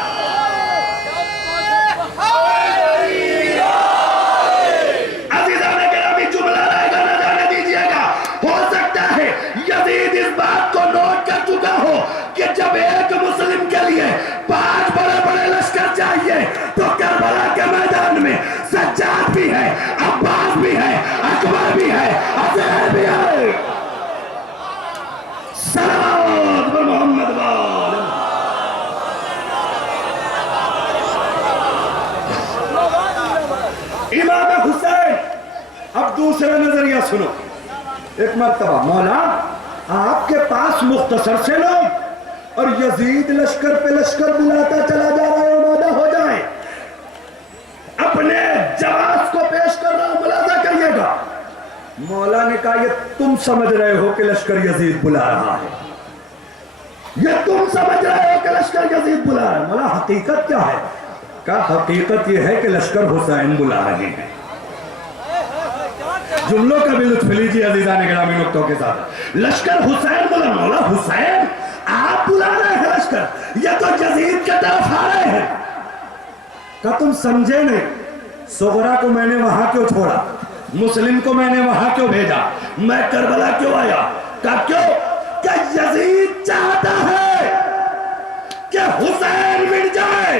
कि जब एक मुस्लिम के लिए 5 बड़े-बड़े लश्कर चाहिए तो करबला के मैदान में सज्जाद भी है, अब्बास भी है, अकबर भी है, अजहर भी है। सलावत मोहम्मद वाल। इमाम हुसैन, अब दूसरा नजरिया सुनो। एक मर्तबा मौला आपके पास मुख्तसर से लोग और यजीद लश्कर पे लश्कर बुलाता चला जा रहा है, आमादा हो जाए। अपने जवाब को पेश कर रहा हूं, मुलाजा करिएगा। मौला ने कहा, ये तुम समझ रहे हो कि लश्कर यजीद बुला रहा है, ये तुम समझ रहे हो कि लश्कर यजीद बुला रहा है। मौला हकीकत क्या है? कहा हकीकत यह है कि लश्कर हुसैन बुला रहे हैं। जुमलों का भी लुत्फ लीजिए अजीज़ान गिरामी नुक्तों के साथ। लश्कर हुसैन बोला। मौला हुसैन आप बुला रहे हैं लश्कर, ये तो यजीद के तरफ आ रहे हैं। का तुम समझे नहीं? सोगरा को मैंने वहां क्यों छोड़ा, मुस्लिम को मैंने वहां क्यों भेजा, मैं करबला क्यों आया? का क्यों? क्या यजीद चाहता है कि हुसैन मिट जाए?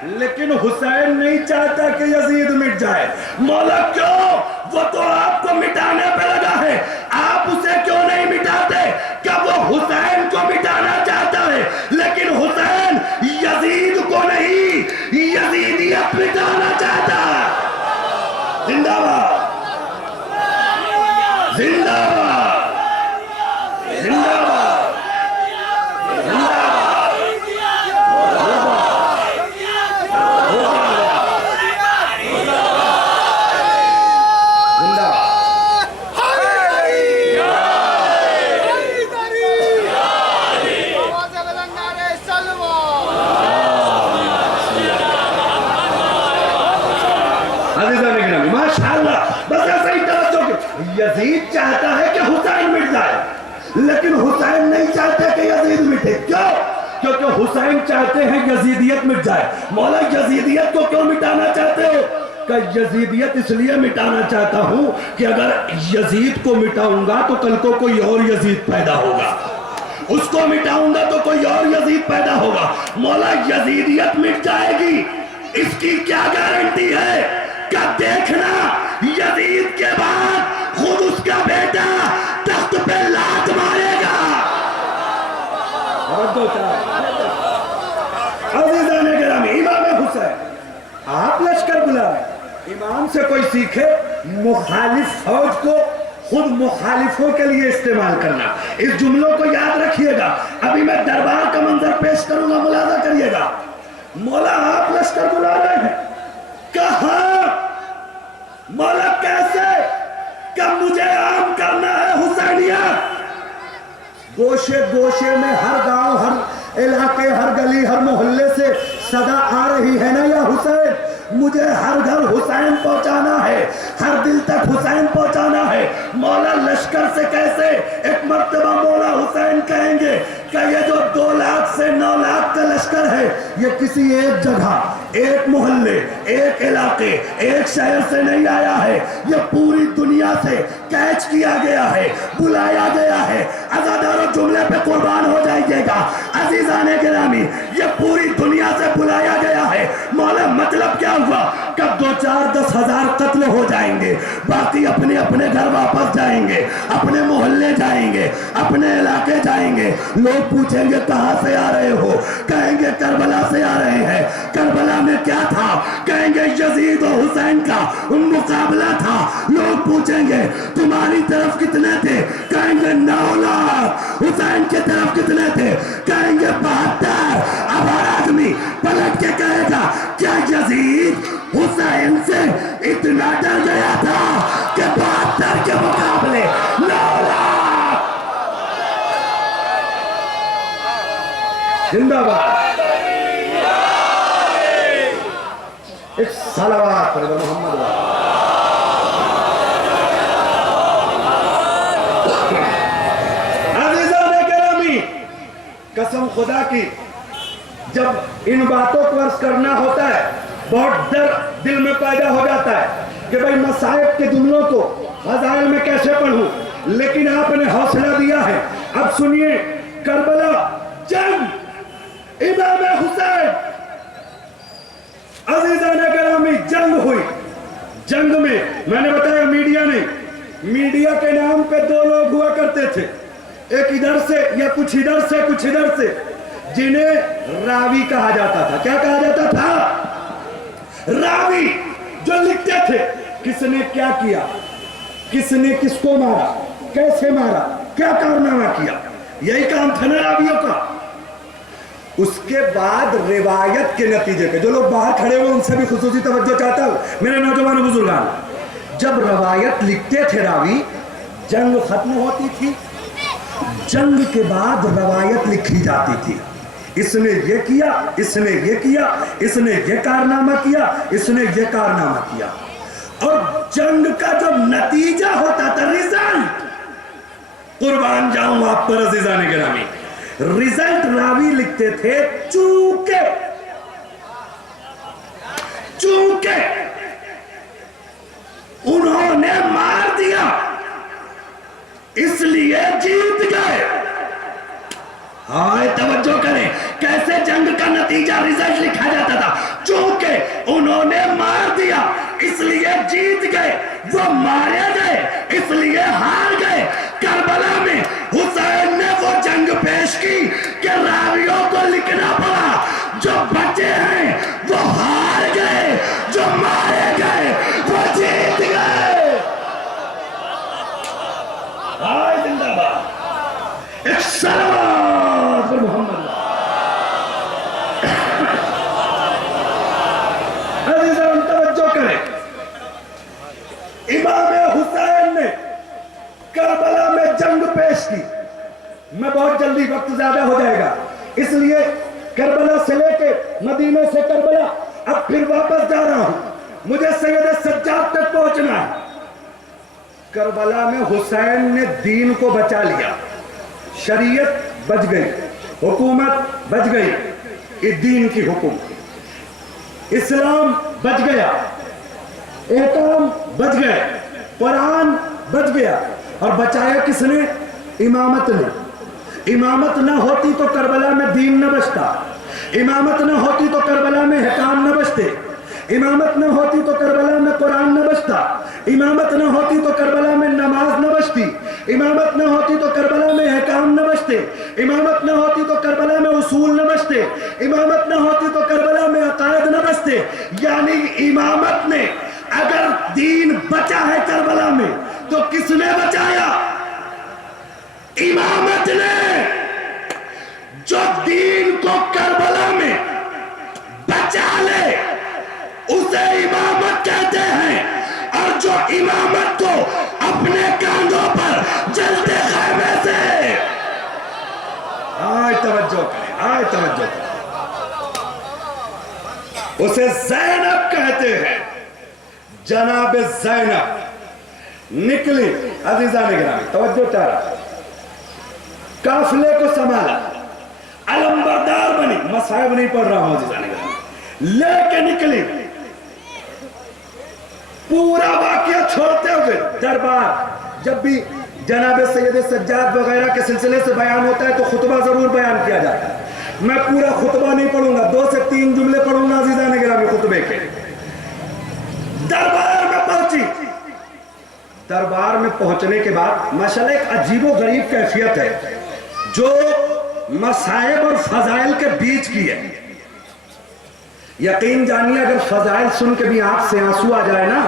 लेकिन हुसैन नहीं चाहता कि यजीद मिट जाए। मौला क्यों? वो तो आपको मिटाने पे लगा है, आप उसे क्यों नहीं मिटाते? क्या वो हुसैन को मिटाना चाहता है, लेकिन हुसैन यजीद को नहीं, यजीदियत मिटाना चाहता है। जिंदाबाद, जिंदाबाद, जिंदाबाद, यजीद चाहता है कि हुसैन मिट जाए, लेकिन हुसैन नहीं चाहते कि यजीद मिटे। क्यों? क्योंकि हुसैन चाहते हैं यजीदियत मिट जाए। मौला यजीदियत को क्यों मिटाना चाहते हो? कि यजीदियत इसलिए मिटाना चाहता हूं कि अगर यजीद को मिटाऊंगा तो कल को कोई और यजीद पैदा होगा, उसको मिटाऊंगा तो कोई और यजीद पैदा होगा। मौला यजीदियत मिट जाएगी, इसकी क्या गारंटी है? क्या देखना यजीद के बाद खुद उसका बेटा तख्त पे लात मारेगा। अज़ीज़ान गिरामी, इमाम हुसैन आप लश्कर बुला रहे, इमाम से कोई सीखे मुखालिफ फौज को खुद मुखालिफों के लिए इस्तेमाल करना। इस जुमलों को याद रखिएगा। अभी मैं दरबार का मंजर पेश करूंगा, मुलाजा करिएगा। मौला आप लश्कर बुला रहे हैं, कहा मौला कैसे? क्या मुझे आम करना है हुसैनिया? गोशे गोशे में, हर गांव, हर इलाके, हर गली, हर मोहल्ले से सदा आ रही है ना या हुसैन, मुझे हर घर हुसैन पहुंचाना है, हर दिल तक हुसैन पहुंचाना है। मौला लश्कर से कैसे? एक मर्तबा मौला हुसैन कहेंगे कि ये जो 2 लाख से 9 लाख का लश्कर है, ये किसी एक जगह, एक मोहल्ले, एक इलाके, एक शहर से नहीं आया है, ये पूरी दुनिया से कैच किया गया है, बुलाया गया है। अज़ादारों जुमले पे कुर्बान हो जाइएगा। अज़ीज़ाने गिरामी, ये पूरी दुनिया से बुलाया गया है। मौला मतलब क्या हुआ? कब 2, 4, 10 हजार कत्ल हो जाएंगे, बाकी अपने अपने घर वापस जाएंगे, अपने मोहल्ले जाएंगे, अपने इलाके जाएंगे। लोग पूछेंगे कहां से आ रहे हो? कहेंगे करबला से आ रहे हैं। करबला में क्या था? कहेंगे यजीद और हुसैन का मुकाबला था। लोग पूछेंगे तुम्हारी तरफ कितने थे? कहेंगे 9 लाख। हुसैन की तरफ कितने थे? कहेंगे 72। अब हर आदमी पलट के कहेगा क्या यजीद हुसैन से इतना डर गया था कि 72 के मुकाबले 9 लाख। जिंदाबाद। एक सलावत पढ़ो मोहम्मद। अज़ीज़ाने गिरामी, कसम खुदा की, जब इन बातों को अर्ज करना होता है बहुत डर दिल में पैदा हो जाता है कि भाई मसाइब के जुमलों को फज़ाइल में कैसे पढ़ूं, लेकिन आपने हौसला दिया है। अब सुनिए, करबला जंग, इमाम हुसैन, अज़ीज़ाने गिरामी, जंग हुई। जंग में मैंने बताया मीडिया ने, मीडिया के नाम पे 2 लोग हुआ करते थे, एक इधर से या कुछ इधर से कुछ इधर से, जिन्हें रावी कहा जाता था। क्या कहा जाता था? रावी, जो लिखते थे किसने क्या किया, किसने किसको मारा, कैसे मारा, क्या कारनामा किया, यही काम था ना रावियों का। उसके बाद रिवायत के नतीजे पे जो लोग बाहर खड़े हुए उनसे भी खुसूसी तवज्जो चाहता हूं, मेरे नौजवान बुजुर्गान, जब रवायत लिखते थे रावी, जंग खत्म होती थी, जंग के बाद रवायत लिखी जाती थी। इसने ये किया, इसने ये किया, इसने ये कारनामा किया, इसने ये कारनामा किया। और जंग का जो नतीजा होता था, रिजल्ट, कुर्बान जाऊं आप पर अज़ीज़ाने गिरामी, रिजल्ट रावी लिखते थे चूके चूके उन्होंने मार दिया इसलिए जीत गए। हाय तवज्जो करें, कैसे जंग का नतीजा रिजल्ट लिखा जाता था। चूंकि उन्होंने मार दिया इसलिए जीत गए, वो मारे गए इसलिए हार गए। करबला में हुसैन ने वो जंग पेश की कि रावियों को लिखना पड़ा, जो बचे हैं वो हार गए, जो मारे गए वो जीत गए। हाय जिंदाबाद, एक सलावत पर मोहम्मद। अजीज़ों तवज्जो करें, इमाम हुसैन ने करबला में जंग पेश की। मैं बहुत जल्दी, वक्त ज्यादा हो जाएगा, इसलिए करबला से लेके मदीने से करबला अब फिर वापस जा रहा हूं। मुझे सैयद सज्जाद तक पहुंचना है। करबला में हुसैन ने दीन को बचा लिया, शरीयत बच गई, हुकूमत बच गई, ये दीन की हुकूमत, इस्लाम बच गया, एहकाम बच गए, कुरान बच गया। और बचाया किसने? इमामत ने। इमामत न होती तो करबला में दीन न बचता, इमामत न होती तो करबला में एहकाम न बचते, इमामत न होती तो करबला में कुरान न बचता, इमामत न होती तो करबला में नमाज न बचती, इमामत न होती तो करबला में एहकाम न बचते, इमामत न होती तो करबला में उसूल न बचते, इमामत न होती तो करबला में अकायद न बचते। यानी इमामत ने, अगर दीन बचा है करबला में तो किसने बचाया? इमामत ने। जो दीन को करबला में बचा ले उसे इमामत कहते हैं, और जो इमामत को अपने कांधों पर जलते खैमे से, आए तवज्जो करें, आए तवज्जो करें, उसे ज़ैनब कहते हैं। जनाब ज़ैनब निकली, अजीजा ने गिरामी तवज्जो चाह रहा, काफिले को संभाला, अलंबरदार बनी, मसाइब नहीं पढ़ रहा हूं अजीजा ने गिरामी, लेके निकली। पूरा वाकया छोड़ते हुए दरबार, जब भी जनाब सैयद सज्जाद वगैरह के सिलसिले से बयान होता है तो खुतबा जरूर बयान किया जाता है। मैं पूरा खुतबा नहीं पढ़ूंगा, 2 से 3 जुमले पढ़ूंगा अजीजा ने गिरामी खुतबे के। दरबार में पहुंची, दरबार में पहुंचने के बाद माशाल्लाह एक अजीबो गरीब कैफियत है जो मसाइब और फजाइल के बीच की है। यकीन जानिए, अगर फजाइल सुन के भी आंख से आंसू आ जाए ना,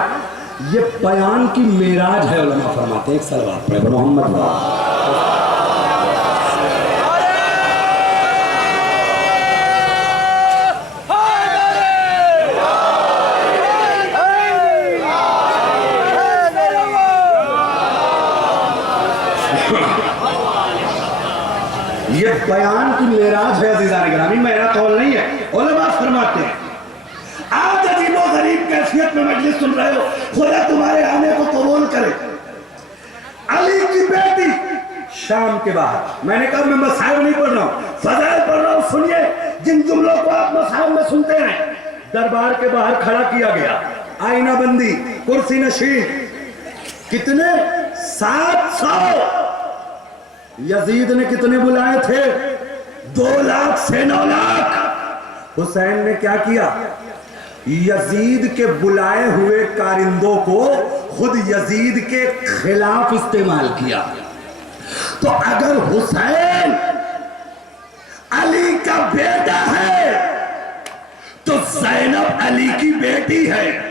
ये बयान की मेराज है। उलमा फरमाते हैं, एक सलवात पढ़े मोहम्मद। ये बयान की मेराज है अज़ीज़ान गिरामी, मेरा कौल नहीं है। उलमा फरमाते हैं, आज अजीबो गरीब कैफियत में मजलिस सुन रहे हो, खुदा तुम्हारे आने को कबूल करे। अली की बेटी शाम के बाहर, मैंने कहा मैं मसाइब नहीं पढ़ रहा हूं, फजाइल पढ़ रहा हूं, सुनिए जिन जुमलों को आप मसाइब में सुनते हैं। दरबार के बाहर खड़ा किया गया, आईना बंदी, कुर्सी नशीन, कितने? 700। यजीद ने कितने बुलाए थे? 2 लाख से 9 लाख। हुसैन ने क्या किया? यजीद के बुलाए हुए कारिंदों को खुद यजीद के खिलाफ इस्तेमाल किया। तो अगर हुसैन अली का बेटा है तो ज़ैनब अली की बेटी है।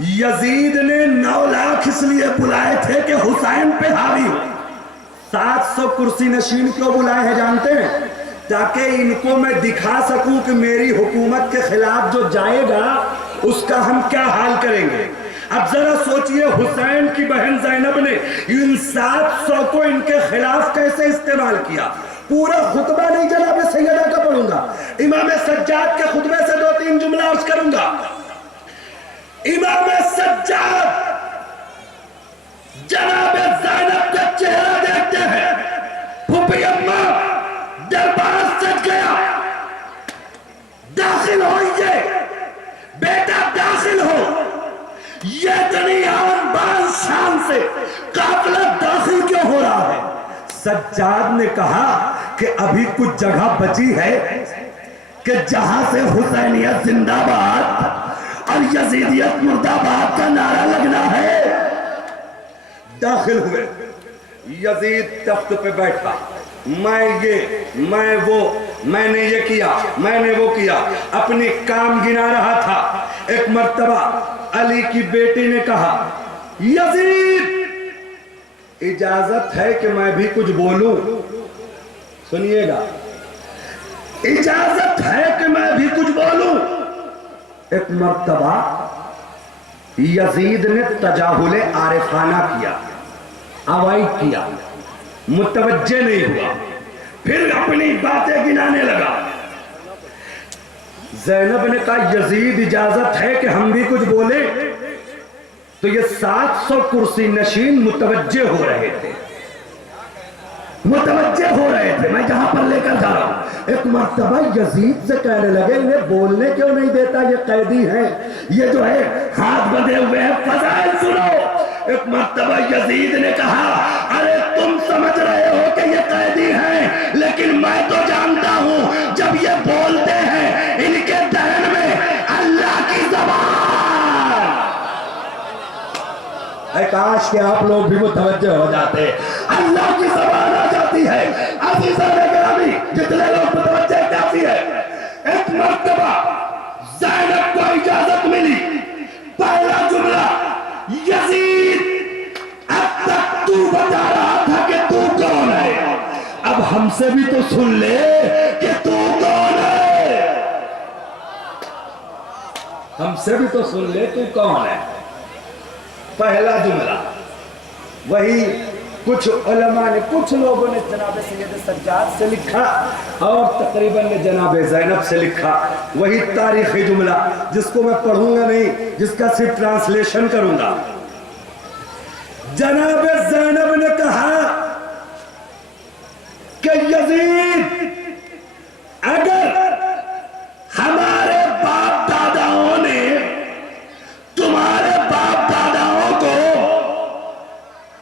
यजीद ने 9 लाख इसलिए बुलाए थे कि हुसैन पे हावी हो। 700 कुर्सी नशीन क्यों बुलाए हैं जानते हैं? ताकि इनको मैं दिखा सकूं कि मेरी हुकूमत के खिलाफ जो जाएगा उसका हम क्या हाल करेंगे। अब जरा सोचिए, हुसैन की बहन ज़ैनब ने इन 700 को इनके खिलाफ कैसे इस्तेमाल किया। पूरा खुतबा नहीं जनाब सैयदा का पढ़ूंगा, इमाम सज्जाद के खुतबे से 2-3 जुमला अर्ज करूंगा। इमाम सज्जाद जनाब ज़ैनब का चेहरा देखते हैं, फूफी अम्मा दरबार सज गया, दाखिल होइए, बेटा दाखिल हो। ये इतनी आन बान शान से काफिला दाखिल क्यों हो रहा है? सज्जाद ने कहा कि अभी कुछ जगह बची है कि जहां से हुसैनियत जिंदाबाद और यजीदियत मुर्दाबाद का नारा लगना है। दाखिल हुए, यजीद तख्त पे बैठा, मैं ये, मैं वो, मैंने ये किया, मैंने वो किया, अपनी काम गिना रहा था। एक मर्तबा अली की बेटी ने कहा, यजीद इजाजत है कि मैं भी कुछ बोलूं? सुनिएगा, इजाजत है कि मैं भी कुछ बोलूं? एक मर्तबा यजीद ने तजाहुले आरिफाना किया, अवॉइड किया, मुतवज्जे नहीं हुआ, फिर अपनी बातें गिनाने लगा। ज़ैनब ने कहा, यजीद इजाजत है कि हम भी कुछ बोले? तो ये 700 कुर्सी नशीन मुतवज्जे हो रहे थे, मुतवज्जे हो रहे थे, मैं जहां पर लेकर जा रहा हूं। एक मर्तबा यजीद से कहने लगे, इन्हें बोलने क्यों नहीं देता, ये कैदी हैं, ये जो है हाथ बंधे हुए हैं, फजाइल सुनो। एक मर्तबा यजीद ने कहा, अरे तुम समझ रहे हो कि ये कैदी हैं, लेकिन मैं तो जानता हूं जब ये बोलते हैं इनके दहन में अल्लाह की ज़बान। काश के आप लोग भी मुतवज्जे हो जाते, अल्लाह की ज़बान आ जाती है। अज़ीज़ान-ए-गिरामी, जितने लोग मुतवज्जे काफी है। एक मर्तबा ज़ैनब को इजाजत मिली, पहला जुमला, यजीद अब तक तू बता रहा था कि तू कौन है, अब हमसे भी तो सुन ले कि तू कौन है, हमसे भी तो सुन ले तू कौन है। पहला जुमला वही कुछ उलमा ने, कुछ लोगों ने जनाब सैयद सज्जाद से लिखा और तकरीबन ने जनाब ज़ैनब से लिखा, वही तारीखी जुमला जिसको मैं पढ़ूंगा नहीं, जिसका सिर्फ ट्रांसलेशन करूंगा। जनाब ज़ैनब ने कहा कि यजीद, अगर हमारे बाप दादाओं ने तुम्हारे बाप दादाओं को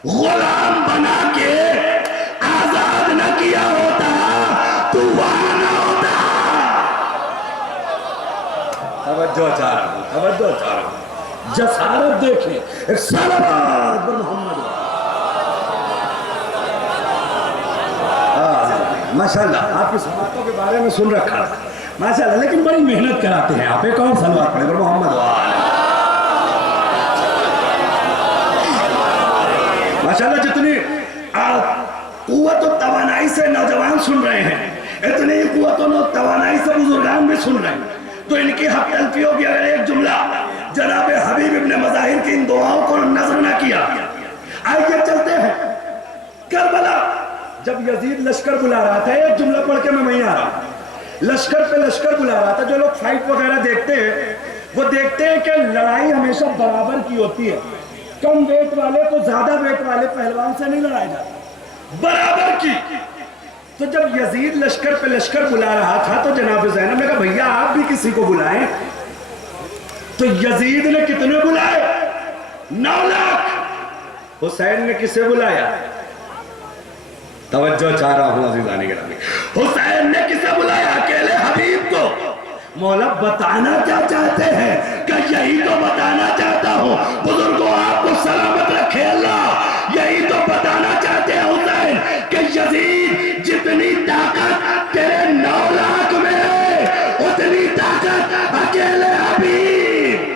गुलाम बना के आजाद न किया होता तो वहां न होता। तवज्जो चाह रहा हूं, तवज्जो चाह रहा हूं, जसारत देखें, सलावत बर मोहम्मद। माशाल्लाह, आपकी समातों के बारे में सुन रखा माशाल्लाह, लेकिन बड़ी मेहनत कराते हैं आप। एक और सलवात पढ़े बर मोहम्मद। माशाल्लाह, जितनी कुव्वत और तवानाई से नौजवान सुन रहे हैं, इतनी कुव्वत और तवानाई से बुजुर्गान भी सुन रहे हैं, तो इनकी हक तलफियों की अगर एक जुमला जनाब हबीब इब्न मज़ाहिर की इन दुआओं को नजर न किया। आइए चलते हैं करबला। जब यजीद लश्कर बुला रहा था, एक जुमला पढ़ के मैं वहीं आ रहा हूं, लश्कर पे लश्कर बुला रहा था। जो लोग फाइट वगैरह देखते हैं वो देखते हैं कि लड़ाई हमेशा बराबर की होती है, कम वेट वाले को ज्यादा वेट वाले पहलवान से नहीं लड़ाया जाता, बराबर की। तो जब यजीद लश्कर पे लश्कर बुला रहा था तो जनाब ज़ैनब ने कहा, भैया आप भी किसी को बुलाएं। तो यजीद ने कितने बुलाए? 9 लाख। हुसैन ने किसे बुलाया? तवज्जो चाह रहा हूं अज़ीज़ान गिरामी, हुसैन ने किसे बुलाया? अकेले हबीब को। मौला बताना क्या चाहते हैं? कि यही तो बताना चाहता हूं बुजुर्गों, आपको सलामत रखे अल्लाह। यही तो बताना चाहते हैं हुसैन कि यजीद जितनी ताकत तेरे 9 लाख में है, उतनी ताकत अकेले हबीब।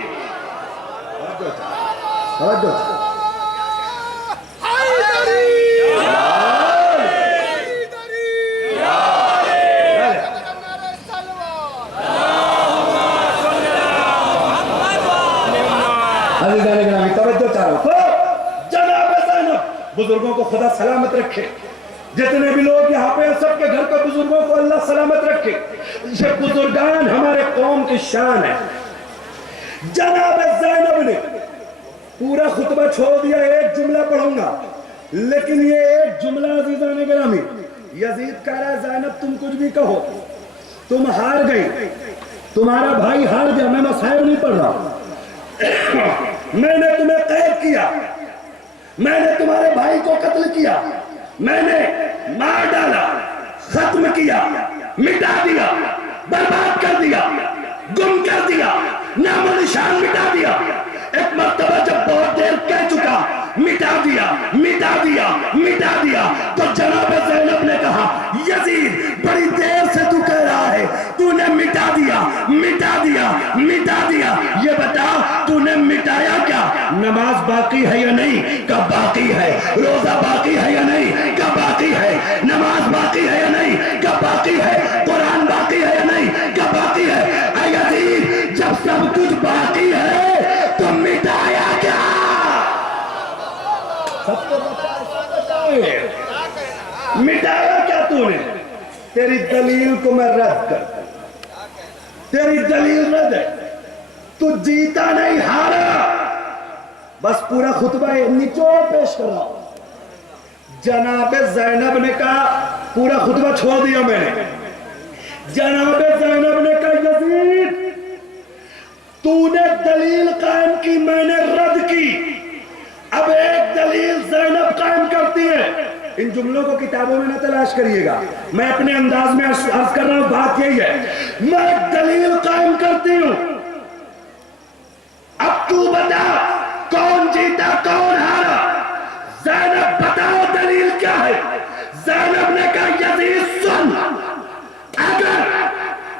बुजुर्गों को खुदा सलामत रखे, जितने भी लोग यहाँ पे सबके घर के बुजुर्गों को अल्लाह सलामत रखे। ये बुजुर्गान हमारे कौम की शान है। जनाब ज़ैनब ने पूरा खुतबा छोड़ दिया, एक जुमला पढ़ूंगा, लेकिन ये एक जुमला अज़ीज़ान गिरामी, यजीद कह रहा है ज़ैनब तुम कुछ भी कहो, तुम हार गई, तुम्हारा भाई हार गया, मैं मसाइब नहीं पढ़ रहा। मैंने तुम्हें कैद किया, मैंने तुम्हारे भाई को कत्ल किया, मैंने मार डाला, खत्म किया, मिटा दिया, बर्बाद कर दिया, गुम कर दिया, नामो निशान मिटा दिया। एक मर्तबा जब बहुत देर कह चुका, मिटा दिया, मिटा दिया, मिटा दिया, तो जनाब ज़ैनब ने कहा, यजीद बड़ी देर से तू कह रहा है, तूने मिटा दिया, मिटा दिया, मिटा दिया, ये बता तूने मिटाया क्या? नमाज बाकी है या नहीं? कब बाकी है? रोजा बाकी है या नहीं? कब बाकी है? नमाज बाकी है या नहीं? कब बाकी है? कुरान बाकी है या नहीं? कब बाकी है? ऐ यजीद जब सब कुछ बाकी है तो मिटाया क्या? सबको मिटाया क्या तूने? तेरी दलील को मैं रद्द करता हूं, तेरी दलील रद्द है, तू जीता नहीं हारा। बस पूरा खुतबा निचोड़ पेश कर रहा हूं। जनाब ज़ैनब ने कहा, पूरा खुतबा छोड़ दिया मैंने, जनाब ज़ैनब ने कहा यजीद तूने दलील कायम की, मैंने रद्द की, अब एक दलील ज़ैनब कायम करती है। इन जुमलों को किताबों में न तलाश करिएगा, मैं अपने अंदाज में अर्ज कर रहा हूं, बात यही है। मैं दलील कायम करती हूं, अब तू बता कौन जीता कौन हारा? ज़ैनब बताओ दलील क्या है? ज़ैनब ने कहा यजीद सुन, अगर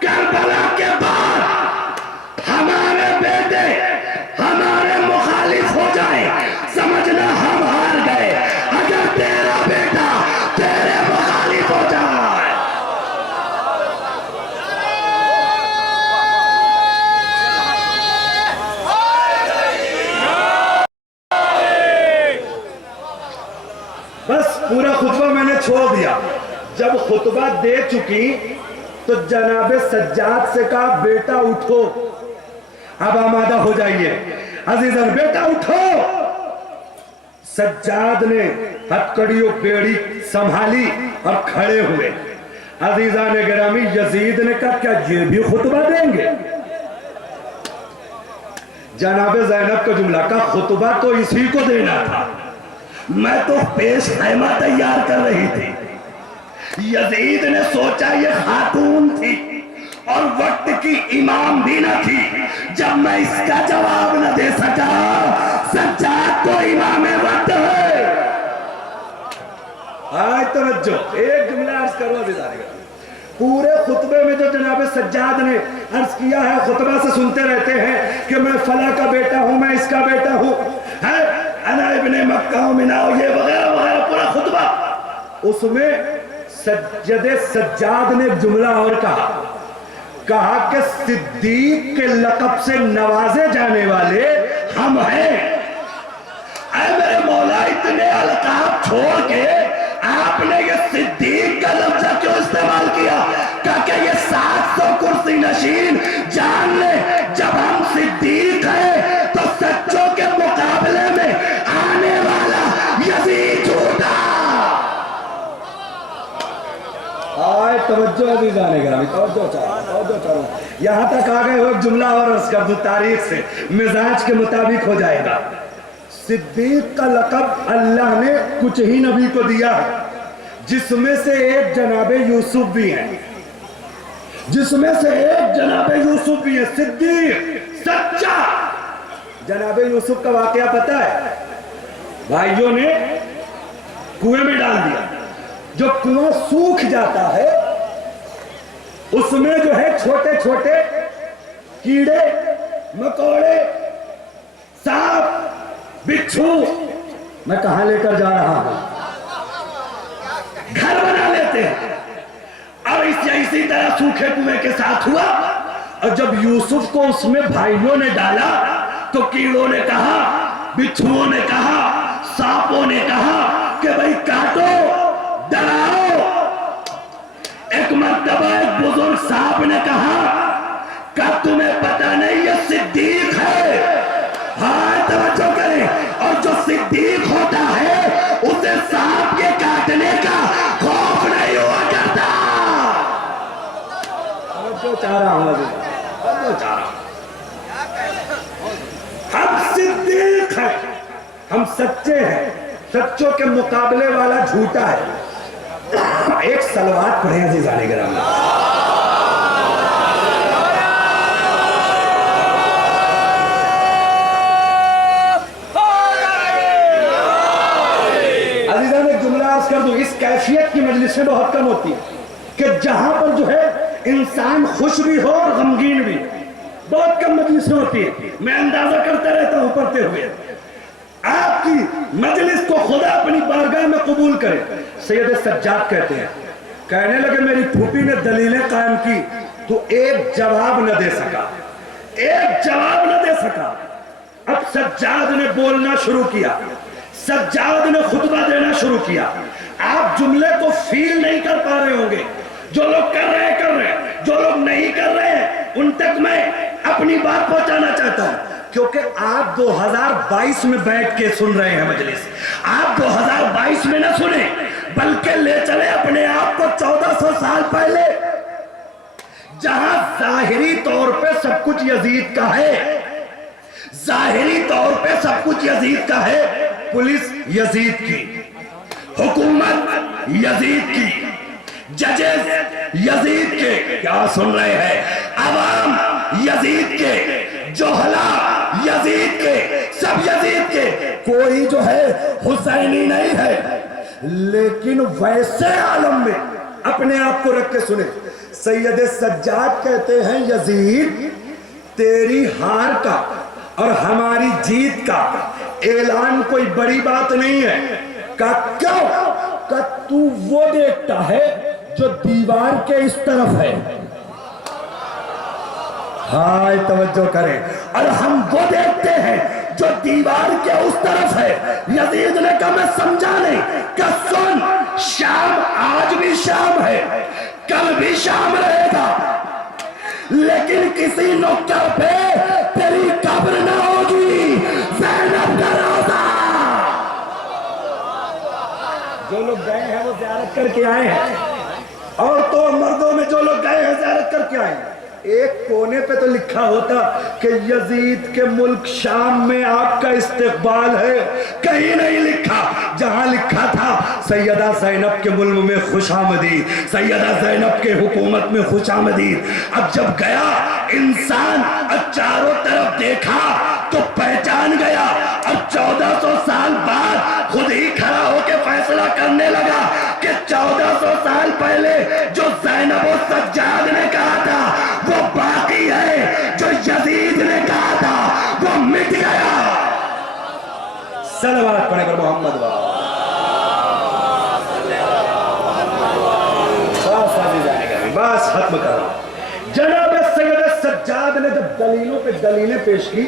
करबला के बाद हमारे बेटे हमारे मुखालिफ हो जाए, समझना हम हार गए। अगर तेरा बेटा तेरे मुखालिफ हो जाए, बस पूरा खुतबा मैंने छोड़ दिया। जब खुतबा दे चुकी तो जनाब सज्जाद से कहा बेटा उठो, अब आमादा हो जाइए। अजीजन बेटा उठो। सज्जाद ने हथकड़ियों बेड़ी संभाली और खड़े हुए। अजीजा ने गिरामी, यजीद ने कहा क्या ये भी खुतबा देंगे? जनाब ज़ैनब का जुमला का खुतबा तो इसी को देना था, मैं तो पेश खैमा तैयार कर रही थी। यजीद ने सोचा ये खातून थी और वक्त की इमाम भी न थी। जब मैं इसका जवाब न दे सका, सज्जाद तो इमाम वक्त है। आज तवज्जो, एक जुमला अर्ज करो अभी पूरे खुतबे में जो जनाब सज्जाद ने अर्ज किया है, खुतबा से सुनते रहते हैं कि मैं फला का बेटा हूं, मैं इसका बेटा हूं, है अना इब्ने मक्का मिनाओ, ये वगैरह वगैरह पूरा खुतबा। उसमें सज्जदे सज्जाद ने जुमला और कहा कि सिद्दीक के लक़ब से नवाजे जाने वाले हम हैं। ऐ मेरे मौला, इतने अलकाब छोड़ के आपने ये सिद्दीक का लफ्ज़ क्यों इस्तेमाल किया? क्योंकि ये 700 कुर्सी नशीन जान ले, जब हम सिद्दीक हैं तो सच्चों के मुकाबले में आने वाला यजीद झूठा। आए तवज्जो अज़ीज़ान गिरामी, तवज्जो चाहो। यहां तक आ गए हो, एक जुमला और अर्ज़ कर दूं तारीख से, मिजाज के मुताबिक हो जाएगा। सिद्दीक का लक़ब अल्लाह ने कुछ ही नबी को दिया है, जिसमें से एक जनाबे यूसुफ भी हैं, जिसमें से एक जनाबे यूसुफ भी है। सिद्दीक सच्चा। जनाबे यूसुफ का वाकया पता है? भाइयों ने कुएं में डाल दिया, जो कुआं सूख जाता है उसमें जो है छोटे छोटे कीड़े मकोड़े सांप बिच्छू, मैं कहां लेकर जा रहा हूं, घर बना लेते हैं। और इसी तरह सूखे कुएं के साथ हुआ। और जब यूसुफ को उसमें भाइयों ने डाला तो कीड़ों ने कहा, बिच्छुओं ने कहा, सांपों ने कहा कि भाई काटो, डराओ। एक मर्तबा एक बुजुर्ग साहब ने कहा, क्या तुम्हें पता नहीं ये सिद्दीक है? हाँ तवज्जो करें। और जो सिद्दीक होता है उसे सांप के काटने का खौफ नहीं हुआ करता। हम सिद्दीक हैं, हम सच्चे हैं, सच्चों के मुकाबले वाला झूठा है। एक सलवात पढ़े अज़ीज़ान गिरामी। अज़ीज़ान एक जुमला अर्ज़ कर दूं, इस कैफियत की मजलिस में बहुत कम होती है कि जहां पर जो है इंसान खुश भी हो और गमगीन भी, बहुत कम मजलिस में होती है। मैं अंदाजा करता रहता हूं पढ़ते हुए, आपकी मजलिस को खुदा अपनी बारगाह में कबूल करे। सैयद सज्जाद कहते हैं, कहने लगे मेरी फूफी ने दलीलें कायम की तो एक जवाब न दे सका, एक जवाब न दे सका। अब सज्जाद ने बोलना शुरू किया, सज्जाद ने खुतबा देना शुरू किया। आप जुमले को फील नहीं कर पा रहे होंगे, जो लोग कर रहे हैं, जो लोग नहीं कर रहे हैं उन तक मैं अपनी बात पहुंचाना चाहता हूं, क्योंकि आप 2022 में बैठ के सुन रहे हैं मजलिस। आप 2022 में ना सुने, बल्कि ले चले अपने आप को 1400 साल पहले, जहां जाहिरी तौर पे सब कुछ यजीद का है, जाहिरी तौर पे सब कुछ यजीद का है। पुलिस यजीद की, हुकूमत यजीद की, जजेस यजीद के, क्या सुन रहे हैं, अवाम यजीद के, जोहला यजीद के, सब यजीद के, कोई जो है हुसैनी नहीं है। लेकिन वैसे आलम में अपने आप को रख के सुने, सैयद सज्जाद कहते हैं यजीद तेरी हार का और हमारी जीत का ऐलान कोई बड़ी बात नहीं है। का क्यों? का तू वो देखता है जो दीवार के इस तरफ है, हाय तवज्जो करें, और हम वो देखते हैं जो दीवार के उस तरफ है। यजीद ने कहा मैं समझा नहीं, का सुन, शाम आज भी शाम है, कल भी शाम रहेगा, लेकिन किसी नुक्कड़ पे तेरी कब्र ना होगी, ज़ैनब का रोज़ा। जो लोग गए हैं वो ज़ियारत करके आए हैं, और तो मर्दों में जो लोग गए हैं ज़ियारत करके आए हैं। एक कोने पे तो लिखा होता कि यजीद के मुल्क शाम में आपका इस्तकबाल है, कहीं नहीं लिखा। जहां लिखा था सैयदा ज़ैनब के मुल्क में खुशामदीद, सैयदा ज़ैनब के हुकूमत में खुशामदीद। अब जब गया इंसान, अब चारों तरफ देखा तो पहचान गया। अब 1400 साल बाद खुद ही खड़ा होकर फैसला करने लगा कि 1400 साल पहले जो ज़ैनब और सज्जाद ने कहा था वो बाकी है, जो यजीद ने कहा था वो मिट गया। सलवात पढ़े पर मोहम्मद बस खत्म करो। जनाब सैयद सज्जाद ने जब दलीलों पे दलीलें पेश की,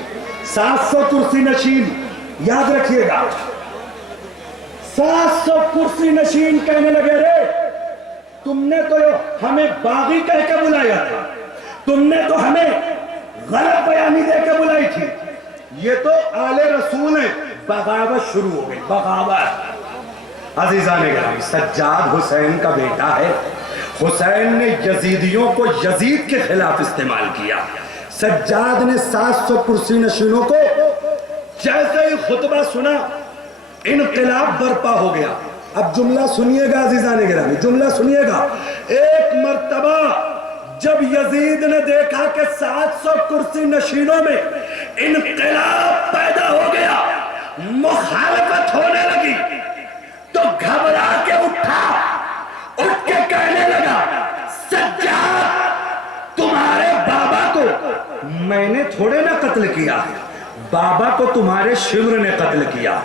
700 कुर्सी नशीन, याद रखिएगा 700 कुर्सी नशीन कहने लगे रे तुमने तो हमें बागी कह के बुलाया था, तुमने तो हमें गलत बयानी दे के बुलाई थी, ये तो आले रसूल है। बगावत शुरू हो गई, बगावत। अजीज़ान गिरामी, सज्जाद हुसैन का बेटा है। हुसैन ने यजीदियों को यजीद के खिलाफ इस्तेमाल किया। सज्जाद ने 700 कुर्सी नशीनों को जैसे ही खुतबा सुना, इनकलाब बर्पा हो गया। अब जुमला सुनिएगा अजीज़ान गिरामी, जुमला सुनिएगा। एक मर्तबा जब यजीद ने देखा कि 700 कुर्सी नशीनों में इनकलाब पैदा हो गया, मुखालफत होने लगी, तो घबरा के उठा, उठ के कहने लगा सज्जाद तुम्हारे बाबा को मैंने थोड़े ना कत्ल किया, बाबा को तुम्हारे शिम्र ने कत्ल किया।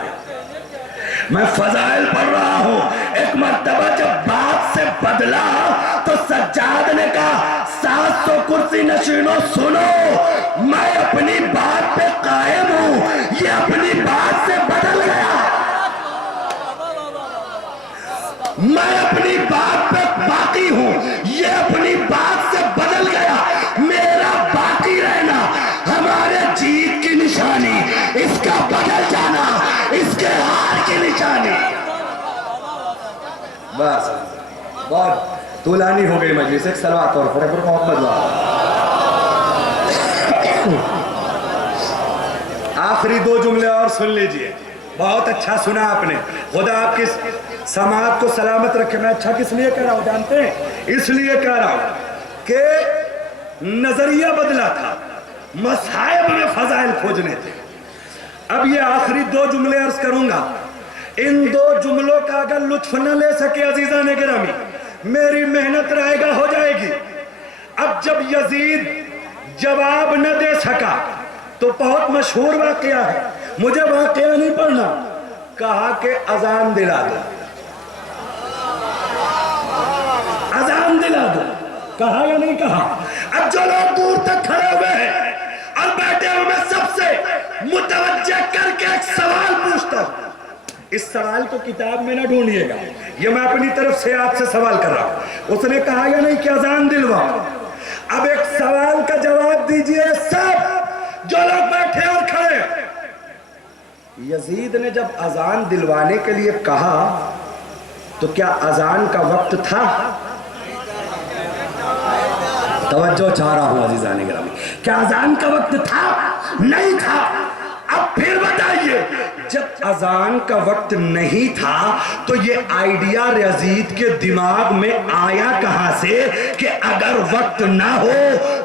मैं फजाइल पढ़ रहा हूं। एक मर्तबा जब बात से बदला तो सज्जाद ने कहा 700 कुर्सी नशीनों सुनो, मैं अपनी बात पे कायम हूं, ये अपनी बात से बदल गया, मैं अपनी बात पे बाकी हूं, ये अपनी बात से बदल गया। मेरा बाकी रहना हमारे जीत की निशानी, इसका बदल जाना इसके हार की निशानी। बस बहुत तुलानी हो गई मजलिस। एक सलवात और फरेबर मोहम्मद आखिरी 2 जुमले और सुन लीजिए, बहुत अच्छा सुना आपने, खुदा आपकी समाज को सलामत रखे। मैं अच्छा किस लिए कह रहा हूं जानते हैं? इसलिए कह रहा हूं कि नजरिया बदला था, मसाइब में फजाइल खोजने थे। अब ये आखिरी 2 जुमले अर्ज करूंगा, इन 2 जुमलों का अगर लुत्फ न ले सके अजीजा ने गिरामी, मेरी मेहनत रहेगा हो जाएगी। अब जब यजीद जवाब न दे सका तो बहुत मशहूर वाकया है, मुझे वाकया नहीं पढ़ना, कहा कि अजान दिला दो, अजान दिला दो, कहा या नहीं कहा? अब जो लोग दूर तक खड़े हुए हैं और बैठे हुए, मैं सबसे मुतवज्जे करके एक सवाल पूछता हूं। इस सवाल को किताब में ना ढूंढिएगा, ये मैं अपनी तरफ से आपसे सवाल कर रहा हूं। उसने कहा या नहीं कि अजान दिलवाओ? अब एक सवाल का जवाब दीजिए सब जो लोग बैठे और खड़े। यजीद ने जब अजान दिलवाने के लिए कहा तो क्या अजान का वक्त था? तवज्जो चाह रहा हूं अजीजान गिरामी, क्या अजान का वक्त था? नहीं था। अब फिर बताइए, जब अजान का वक्त नहीं था तो ये आइडिया यजीद के दिमाग में आया कहां से कि अगर वक्त ना हो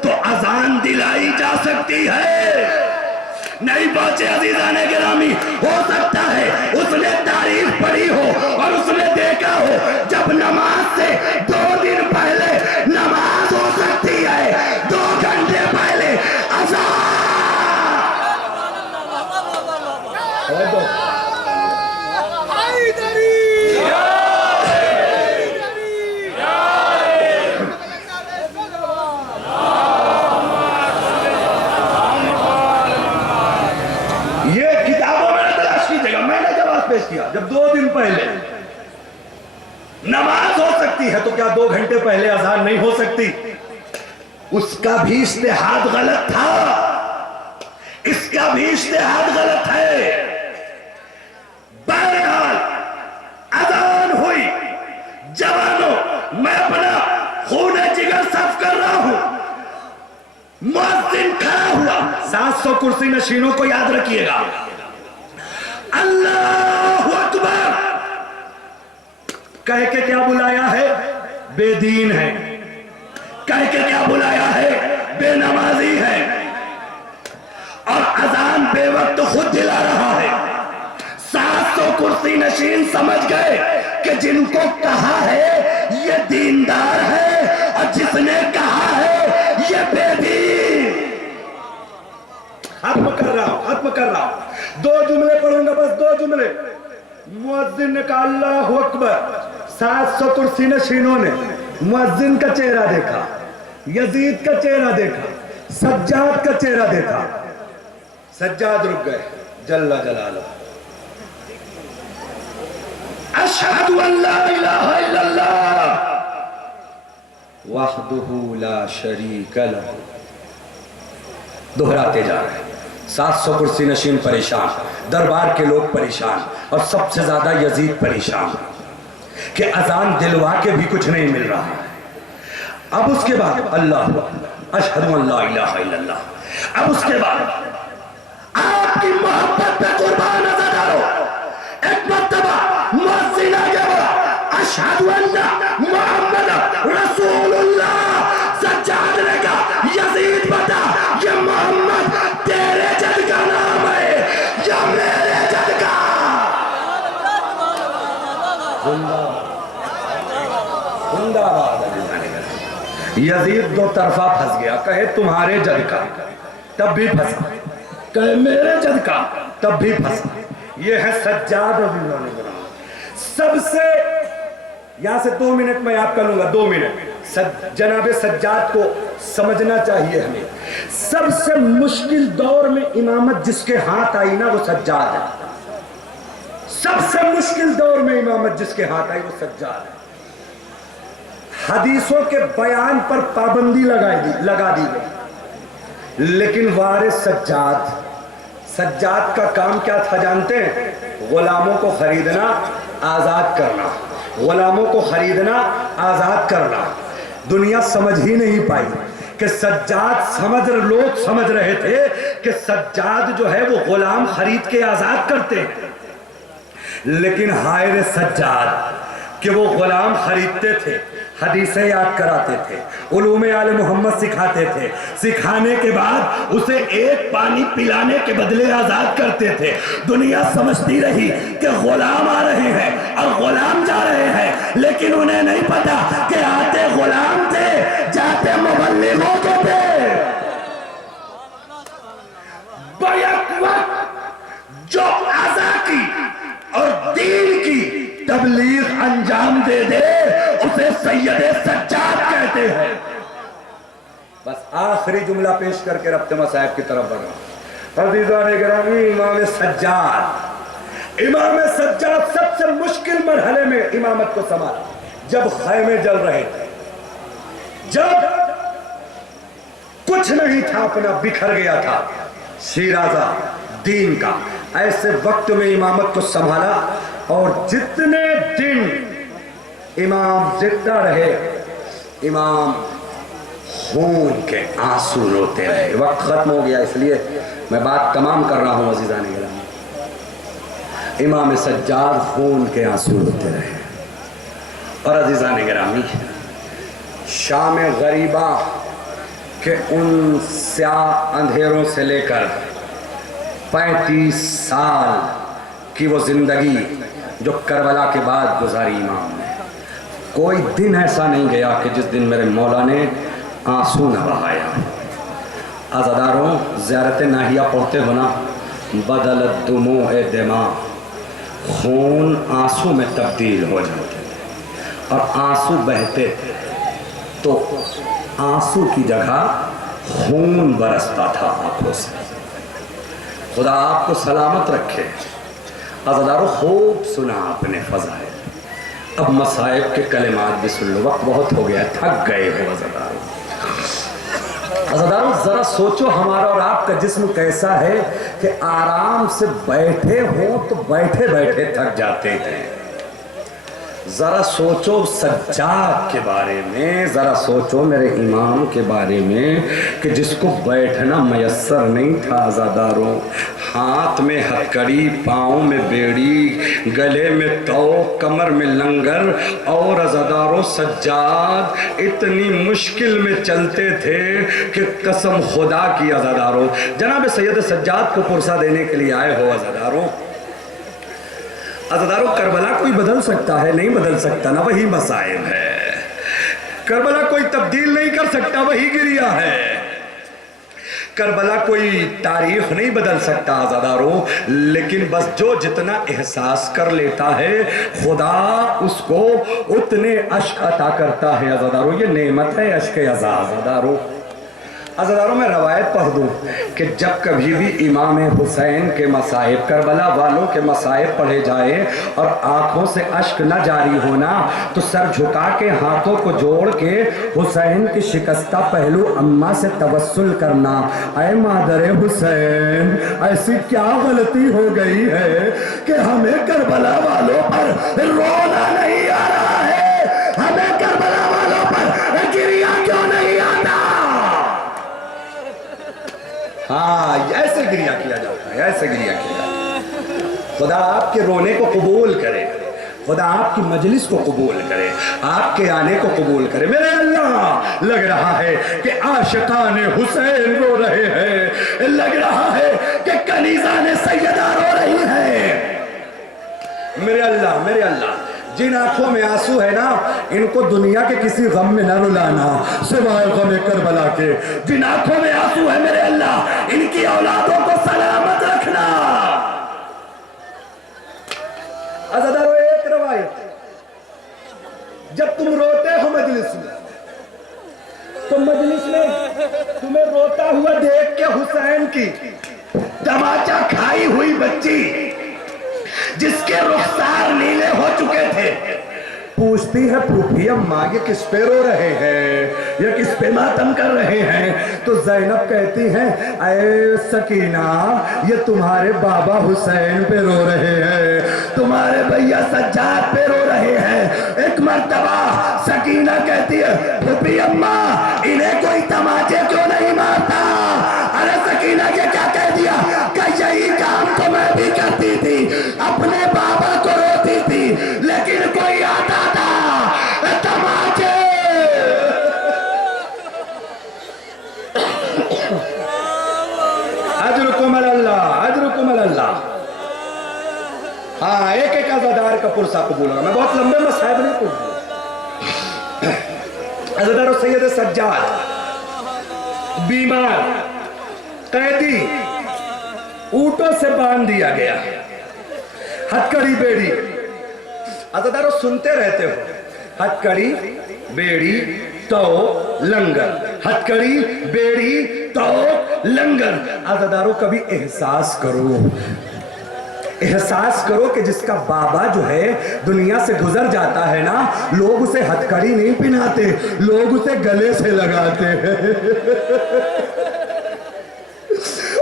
तो अजान दिलाई जा सकती है? नहीं पहुंचे अजीजान गिरामी, हो सकता है उसने तारीफ पढ़ी हो और उसने देखा हो जब नमाज से 2 दिन पहले नमाज हो सकती है, 2 घंटे पहले अजान। ये किताबों में तलाश कीजिएगा, मैंने जवाब पेश किया। जब 2 दिन पहले नमाज हो सकती है तो क्या 2 घंटे पहले अजान नहीं हो सकती? उसका भी इज्तिहाद गलत था, इसका भी इज्तिहाद गलत है। बहरहाल अजान हुई, जवानों मैं अपना खून जिगर साफ कर रहा हूं। मुअज्जिन खड़ा हुआ, 700 कुर्सी नशीनों को याद रखिएगा, अल्लाहु अकबर कह के क्या बुलाया है? बेदीन है। कह के क्या बुलाया है? बेनमाजी है। और अजान बेवक्त खुद दिला रहा है। 700 कुर्सी नशीन समझ गए कि जिनको कहा है ये दीनदार है और जिसने कहा है ये बेदीन। खत्म कर रहा हूं, खत्म कर रहा हूं। 2 जुमले पढ़ूंगा, बस 2 जुमले। मुअज्जिन ने कहा अल्लाहु अकबर, 700 कुर्सी नशीनों ने मुअज्जिन का चेहरा देखा, यजीद का चेहरा देखा, सज्जाद का चेहरा देखा। सज्जाद रुक गए, जल्ला जलालुहु, अशहदु अल्ला इलाहा इल्लल्लाह वहदहु ला शरीक लहू। दोहराते जा रहे हैं। 700 कुर्सी नशीन परेशान, दरबार के लोग परेशान और सबसे ज्यादा यजीद परेशान कि अजान दिलवा के भी कुछ नहीं मिल रहा है। अब उसके बाद अल्लाह अशहदु अल्ला इलाहा इल्लल्लाह। अब उसके बाद आपकी मोहब्बत पे कुर्बान नजर डालो। एक मर्तबा मुअज्जिन आगे बढ़ा, अशहदु अन्ना मुहम्मद रसूलुल्लाह। सज्जाद ने कहा यजीद बता ये मोहम्मद तेरे जद का नाम है या मेरे जद का? यजीद 2 तरफा फंस गया, कहे तुम्हारे जद का तब भी फंसा, कहे मेरे जद का तब भी फंसा। ये है सज्जाद। सबसे यहां से 2 मिनट में याद कर लूंगा, 2 मिनट। जनाबे सज्जाद को समझना चाहिए हमें। सबसे मुश्किल दौर में इमामत जिसके हाथ आई ना वो सज्जाद है। सबसे मुश्किल दौर में इमामत जिसके हाथ आई वो सज्जाद है। हदीसों के बयान पर पाबंदी लगा दी गई, लेकिन वारिस सज्जाद का काम क्या था जानते हैं? गुलामों को खरीदना, आजाद करना, गुलामों को खरीदना, आजाद करना। दुनिया समझ ही नहीं पाई कि लोग समझ रहे थे कि सज्जाद जो है वो गुलाम खरीद के आजाद करते हैं। लेकिन हाय रे सज्जाद कि वो गुलाम खरीदते थे, हदीसें याद कराते थे, उलूमे आले मोहम्मद सिखाते थे, सिखाने के बाद उसे एक पानी पिलाने के बदले आजाद करते थे। दुनिया समझती रही कि गुलाम आ रहे हैं और गुलाम जा रहे हैं, लेकिन उन्हें नहीं पता कि आते गुलाम थे, जाते मुबल्लिगों के थे। बैक वक्त जो अज़ा की और दीन की तबलीग अंजाम दे दे उसे सैयदे सज्जाद कहते हैं। बस आखिरी जुमला पेश करके रब्ते मसाइब की तरफ बढ़ रहा हूं। अज़ीज़ान गिरामी, इमाम सज्जाद सबसे मुश्किल मरहले में इमामत को संभाला। जब खैमे जल रहे थे, जब कुछ नहीं था, अपना बिखर गया था शिराजा दीन का, ऐसे वक्त में इमामत को संभाला। और जितने दिन इमाम जिंदा रहे, इमाम खून के आंसू रोते रहे। वक्त खत्म हो गया, इसलिए मैं बात तमाम कर रहा हूं अज़ीज़ान गिरामी। इमाम सज्जाद खून के आंसू रोते रहे। और अज़ीज़ान गिरामी, शाम गरीबा के उन स्याह अंधेरों से लेकर 35 साल की वो जिंदगी जो करबला के बाद गुजारी इमाम ने, कोई दिन ऐसा नहीं गया कि जिस दिन मेरे मौला ने आंसू न बहाया। अज़ादारों, ज़ियारत नाहिया पढ़ते हो ना, बदलत दुमूए दिमा, खून आंसू में तब्दील हो जाते थे और आंसू बहते थे तो आंसू की जगह खून बरसता था आंखों से। खुदा आपको सलामत रखे। अज़ादारों, खूब सुना आपने फ़ज़ाइल, अब मसाइब के कलिमात भी सुन लो। वक्त बहुत हो गया, थक गए हो अज़ादारों। अज़ादारों, ज़रा सोचो हमारा और आपका जिस्म कैसा है कि आराम से बैठे हो तो बैठे बैठे थक जाते हैं। ज़रा सोचो सज्जाद के बारे में, ज़रा सोचो मेरे इमाम के बारे में कि जिसको बैठना मयस्सर नहीं था। अज़ादारों, हाथ में हथकड़ी, पाँव में बेड़ी, गले में तौ, कमर में लंगर। और अज़ादारों, सज्जाद इतनी मुश्किल में चलते थे कि कसम खुदा की अज़ादारों, जनाब सैयद सज्जाद को पुरसा देने के लिए आए हो अज़ादारों। अज़ादारों, करबला कोई बदल सकता है? नहीं बदल सकता ना, वही मसाइब है। करबला कोई तब्दील नहीं कर सकता, वही गिरिया है। करबला कोई तारीख नहीं बदल सकता अज़ादारों, लेकिन बस जो जितना एहसास कर लेता है खुदा उसको उतने अश्क अता करता है अज़ादारों। ये नेमत है अश्क अज़ा अज़ादारों। अज़ादारों, मैं रवायत पढ़ दूँ कि जब कभी भी इमाम हुसैन के मसाइब, करबला वालों के मसाइब पढ़े जाए और आँखों से अश्क न जारी होना, तो सर झुका के हाथों को जोड़ के हुसैन की शिकस्ता पहलू अम्मा से तवस्सुल करना। ऐ मादर हुसैन, ऐसी क्या गलती हो गई है कि हमें करबला वालों पर रोना नहीं आ रहा है, हमें करबला वालों पर गिरिया क्यों नहीं आता? हाँ, ऐसे गिरिया किया जाता है, ऐसे गिरिया किया जाता है। खुदा आपके रोने को कबूल करे, खुदा आपकी मजलिस को कबूल करे, आपके आने को कबूल करे। मेरे अल्लाह, लग रहा है कि आशिकान हुसैन रो रहे हैं, लग रहा है कि कनीज़ान सैयदा रो रही है। मेरे अल्लाह, मेरे अल्लाह, जिन आंखों में आंसू है ना, इनको दुनिया के किसी गम में न रुलाना सिवाय गम करबला के। जिन आंखों में आंसू है मेरे अल्लाह, इनकी औलादों को सलामत रखना। अज़ादारों, एक रवायत, जब तुम रोते हो मजलिस में, तो मजलिस में तुम्हें रोता हुआ देख के हुसैन की तमाचा खाई हुई बच्ची, जिसके रुखसार नीले हो चुके थे, पूछती है फूफी अम्मा ये किस पे रो रहे हैं, ये किस पे मातम कर रहे हैं? तो ज़ैनब कहती है, ऐ सकीना, ये तुम्हारे बाबा हुसैन पे रो रहे हैं, तुम्हारे भैया सज्जाद पे रो रहे हैं। एक मर्तबा सकीना कहती है, फूफी अम्मा, इन्हें कोई तमाचे क्यों नहीं मारता? अरे सकीना, ये क्या कह दिया? यही काम तो मैं भी करती थी, अपने बाबा को पुरसा कबूल होगा। मैं बहुत लंबे मसाइब नहीं पूछूंगा। अज़दार सैयद सज्जाद बीमार कैदी ऊंटों से बांध दिया गया, हथकड़ी बेड़ी। अज़दारो सुनते रहते हो, हथकड़ी बेड़ी तो लंगर, हथकड़ी बेड़ी तो लंगर। अज़दारो कभी एहसास करो, एहसास करो कि जिसका बाबा जो है दुनिया से गुजर जाता है ना, लोग उसे हथकड़ी नहीं पहनाते, लोग उसे गले से लगाते हैं।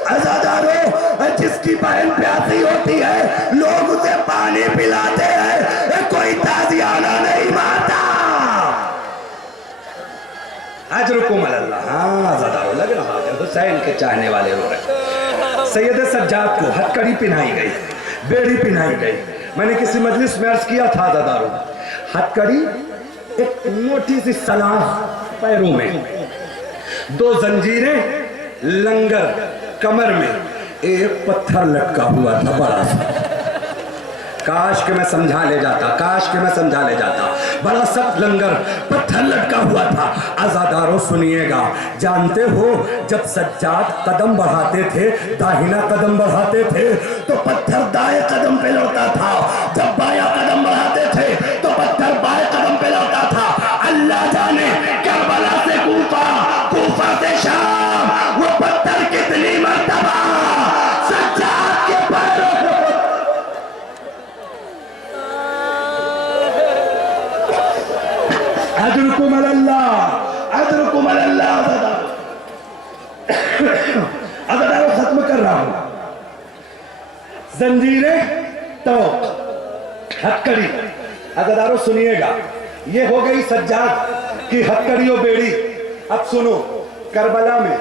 अज़ादारो जिसकी बहन प्यासी होती है लोग उसे पानी पिलाते हैं, कोई ताजियाना नहीं मारता। अजरुकुम अल्लाह। हाँ अज़ादारो लग रहा है हुसैन के चाहने वाले रो रहे। सैयद सज्जाद को हथकड़ी पहनाई गई, बेड़ी पहनाई गई। मैंने किसी मजलिस में अर्ज किया था अज़ादारो, हथकड़ी एक मोटी सी सलाख पैरों में, 2 जंजीरें, लंगर कमर में, एक पत्थर लटका हुआ था बड़ा सा। काश के मैं समझा ले जाता, काश के मैं समझा ले जाता। बड़ा सख्त लंगर, पत्थर लटका हुआ था। अज़ादारो सुनिएगा, जानते हो जब सज्जाद कदम बढ़ाते थे, दाहिना कदम बढ़ाते थे तो पत्थर दाएं कदम पे लौटा था, जब बायां कदम बढ़ाते थे तो पत्थर बाएं कदम पे लौटा था। अल्लाह जाने करबला से कूफा, कूफा से शाम, वो पत्थर कितनी मर्तबा सज्जाद के पैरों अदरुकुम अल्लाह, अदरुकुम अल्लाह। अज़दारो खत्म कर रहा हूं। जंजीरें तो हथकड़ी। अज़दारो सुनिएगा, ये हो गई सज्जाद की हथकड़ी और बेड़ी। अब सुनो, करबला में,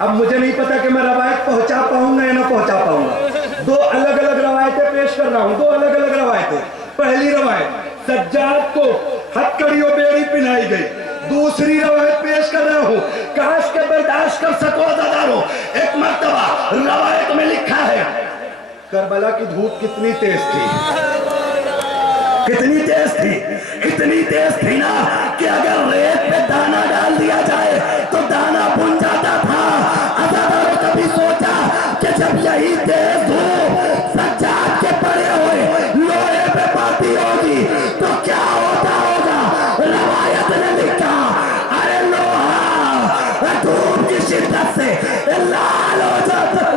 अब मुझे नहीं पता कि मैं रवायत पहुंचा पाऊंगा या ना पहुंचा पाऊंगा। 2 अलग अलग रवायतें पेश कर रहा हूं, 2 अलग अलग रवायतें। पहली रवायत, सज्जाद को हथकड़ी और बेड़ी पहनाई गई। दूसरी रवायत पेश कर रहा हूं, काश के बर्दाश्त कर सको अज़दारो। एक मर्तबा रवायत में लिखा है, करबला की धूप कितनी तेज थी, कितनी तेज थी, इतनी तेज थी ना कि अगर रेत पे दाना डाल दिया जाए तो दाना बुन जाता था। अज़दारो कभी सोचा कि जब यही तेज धूप सज्जाद के पड़े हुए लोहे पे पड़ती होगी तो क्या होता होगा? रवायत ने लिखा, अरे लोहा धूप की शिद्दत से लाल हो जाता।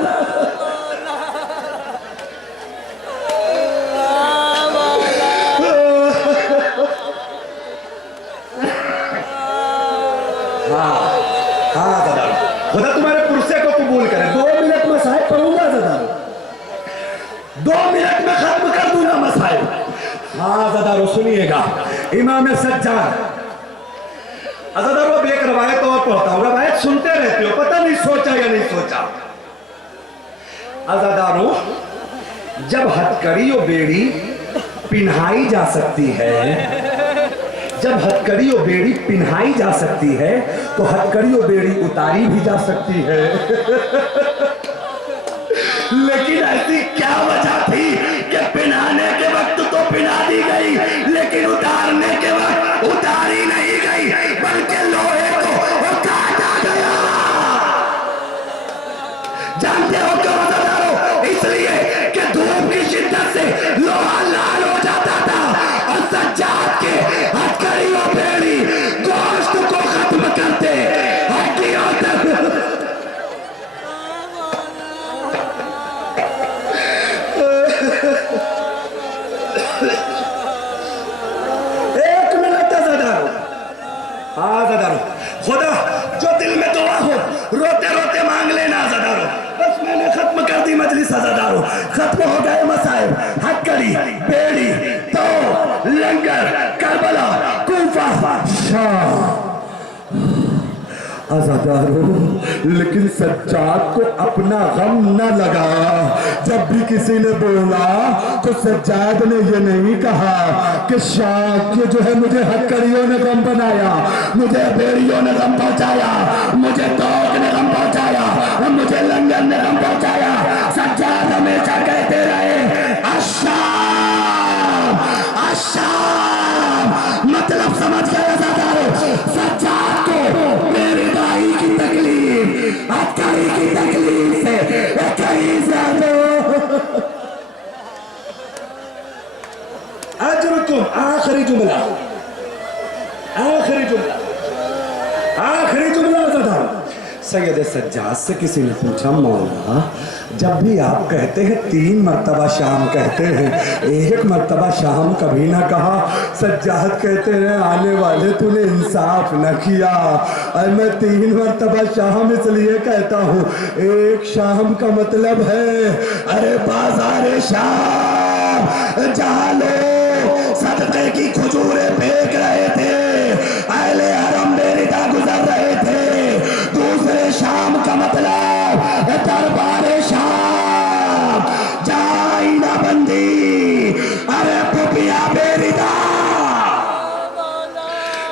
खुदा तुम्हारे पुरसे को कबूल करे। 2 मिनट में साहिब पढ़ूंगा अज़दारो, 2 मिनट में खत्म कर दूंगा मसाइल। हाँ अज़दारो सुनिएगा, इमाम सज्जाद। अज़दारो अब एक रवायत और पढ़ता हूं, रवायत सुनते रहते हो, पता नहीं सोचा या नहीं सोचा। अज़दारो जब हथकड़ी और बेड़ी पिन्हाई जा सकती है, जब हथकड़ी और बेड़ी पिन्हाई जा सकती है तो हथकड़ी और बेड़ी उतारी भी जा सकती है। लेकिन ऐसी क्या वजह थी कि पिन्हाने के वक्त तो पिन्हा दी गई, लेकिन उतारने के वक्त उतारी नहीं गई, बल्कि लोहे को काटा गया। जानते हो क्यों अज़दारो? इसलिए कि धूप की शिद्दत से लोहा लाल हो जाता था और सज्जाद के हथकड़ी और बेड़ी गोश्त को खत्म करते, हड्डियों तक। एक मिनट अज़दारो। हाँ अज़दारो, खुदा जो दिल में दुआ हो रोते रोते मांग लेना अज़दारो। बस मैंने खत्म कर दी मजलिस अज़दारो, खत्म हो गए मसाइब। हथकड़ी, बेड़ी, तो लंगर, करबला, कूफा, शाम। अज़दारो लेकिन सज्जाद को अपना गम न लगा। जब भी किसी ने बोला तो सज्जाद ने ये नहीं कहा कि शाह जो है मुझे हथकड़ियों ने गम बनाया, मुझे बेड़ियों ने गम पहुंचाया, मुझे तोक ने गम पहुंचाया, मुझे लंगर ने गम पहुंचाया। सज्जाद हमेशा कहते रहे, अश्शाम सैयद सज्जाद से किसी ने पूछा, मौला जब भी आप कहते हैं 3 मरतबा शाम कहते हैं, 1 मरतबा शाम कभी ना कहा। सज्जाद कहते हैं, आने वाले तूने इंसाफ न किया। और मैं 3 मरतबा शाम इसलिए कहता हूँ, 1 शाम का मतलब है अरे बाजार शाम, जहाँ लोग सदक़े की खजूरें फेंक रहे थे, अहले हरम बेरिदा गुजर रहे थे। दूसरे शाम का मतलब दरबारे शाम, जाइना बंदी, अरे पुपिया बेरिदा।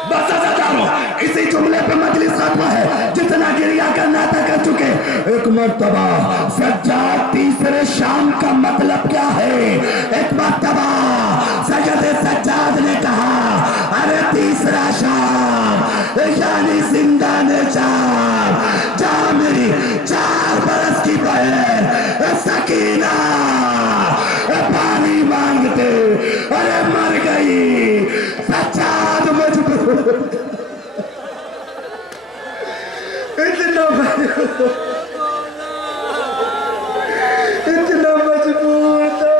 बस इसी जुमले पे मजलिस खत्म है। जितना गिरिया का नाता कर चुके, 1 मरतबा सज्जाद तीसरे शाम का मतलब क्या है? 1 मरतबा सैयद सज्जाद ने कहा, अरे तीसरा शाम यानी जिंदान शाम, जहां मेरी 4 बरस की बहन सकीना पानी मांगते, अरे मर गई। सज्जाद मजबूर, इतना मजबूर था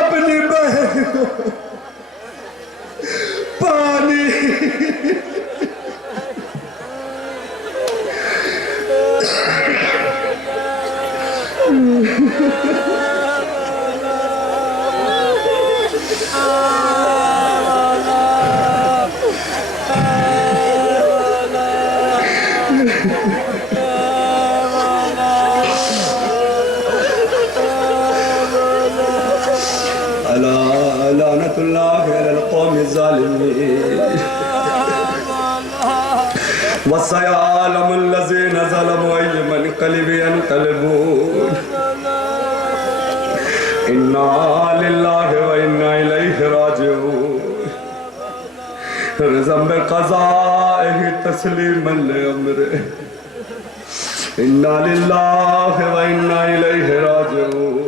अपनी बहन को पानी वसयालमुल्लज़ीना ज़लमू अय्युमनक़लिबि यनक़लिबून। इन्ना लिल्लाहि व इन्ना इलैहि राजिऊन। रिज़म क़ज़ाइहि तस्लीमन लिअम्रिहि। इन्ना लिल्लाहि व इन्ना इलैहि राजिऊन।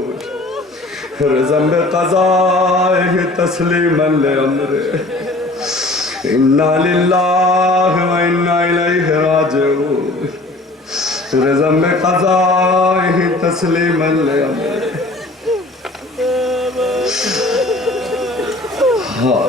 रिज़म क़ज़ाइहि तस्लीमन लिअम्रिहि। इन्ना लिल्लाहि व इन्ना इलैहि राजिऊन। रिज़म क़ज़ाइहि तस्लीमन लिअम्रिहि। हाँ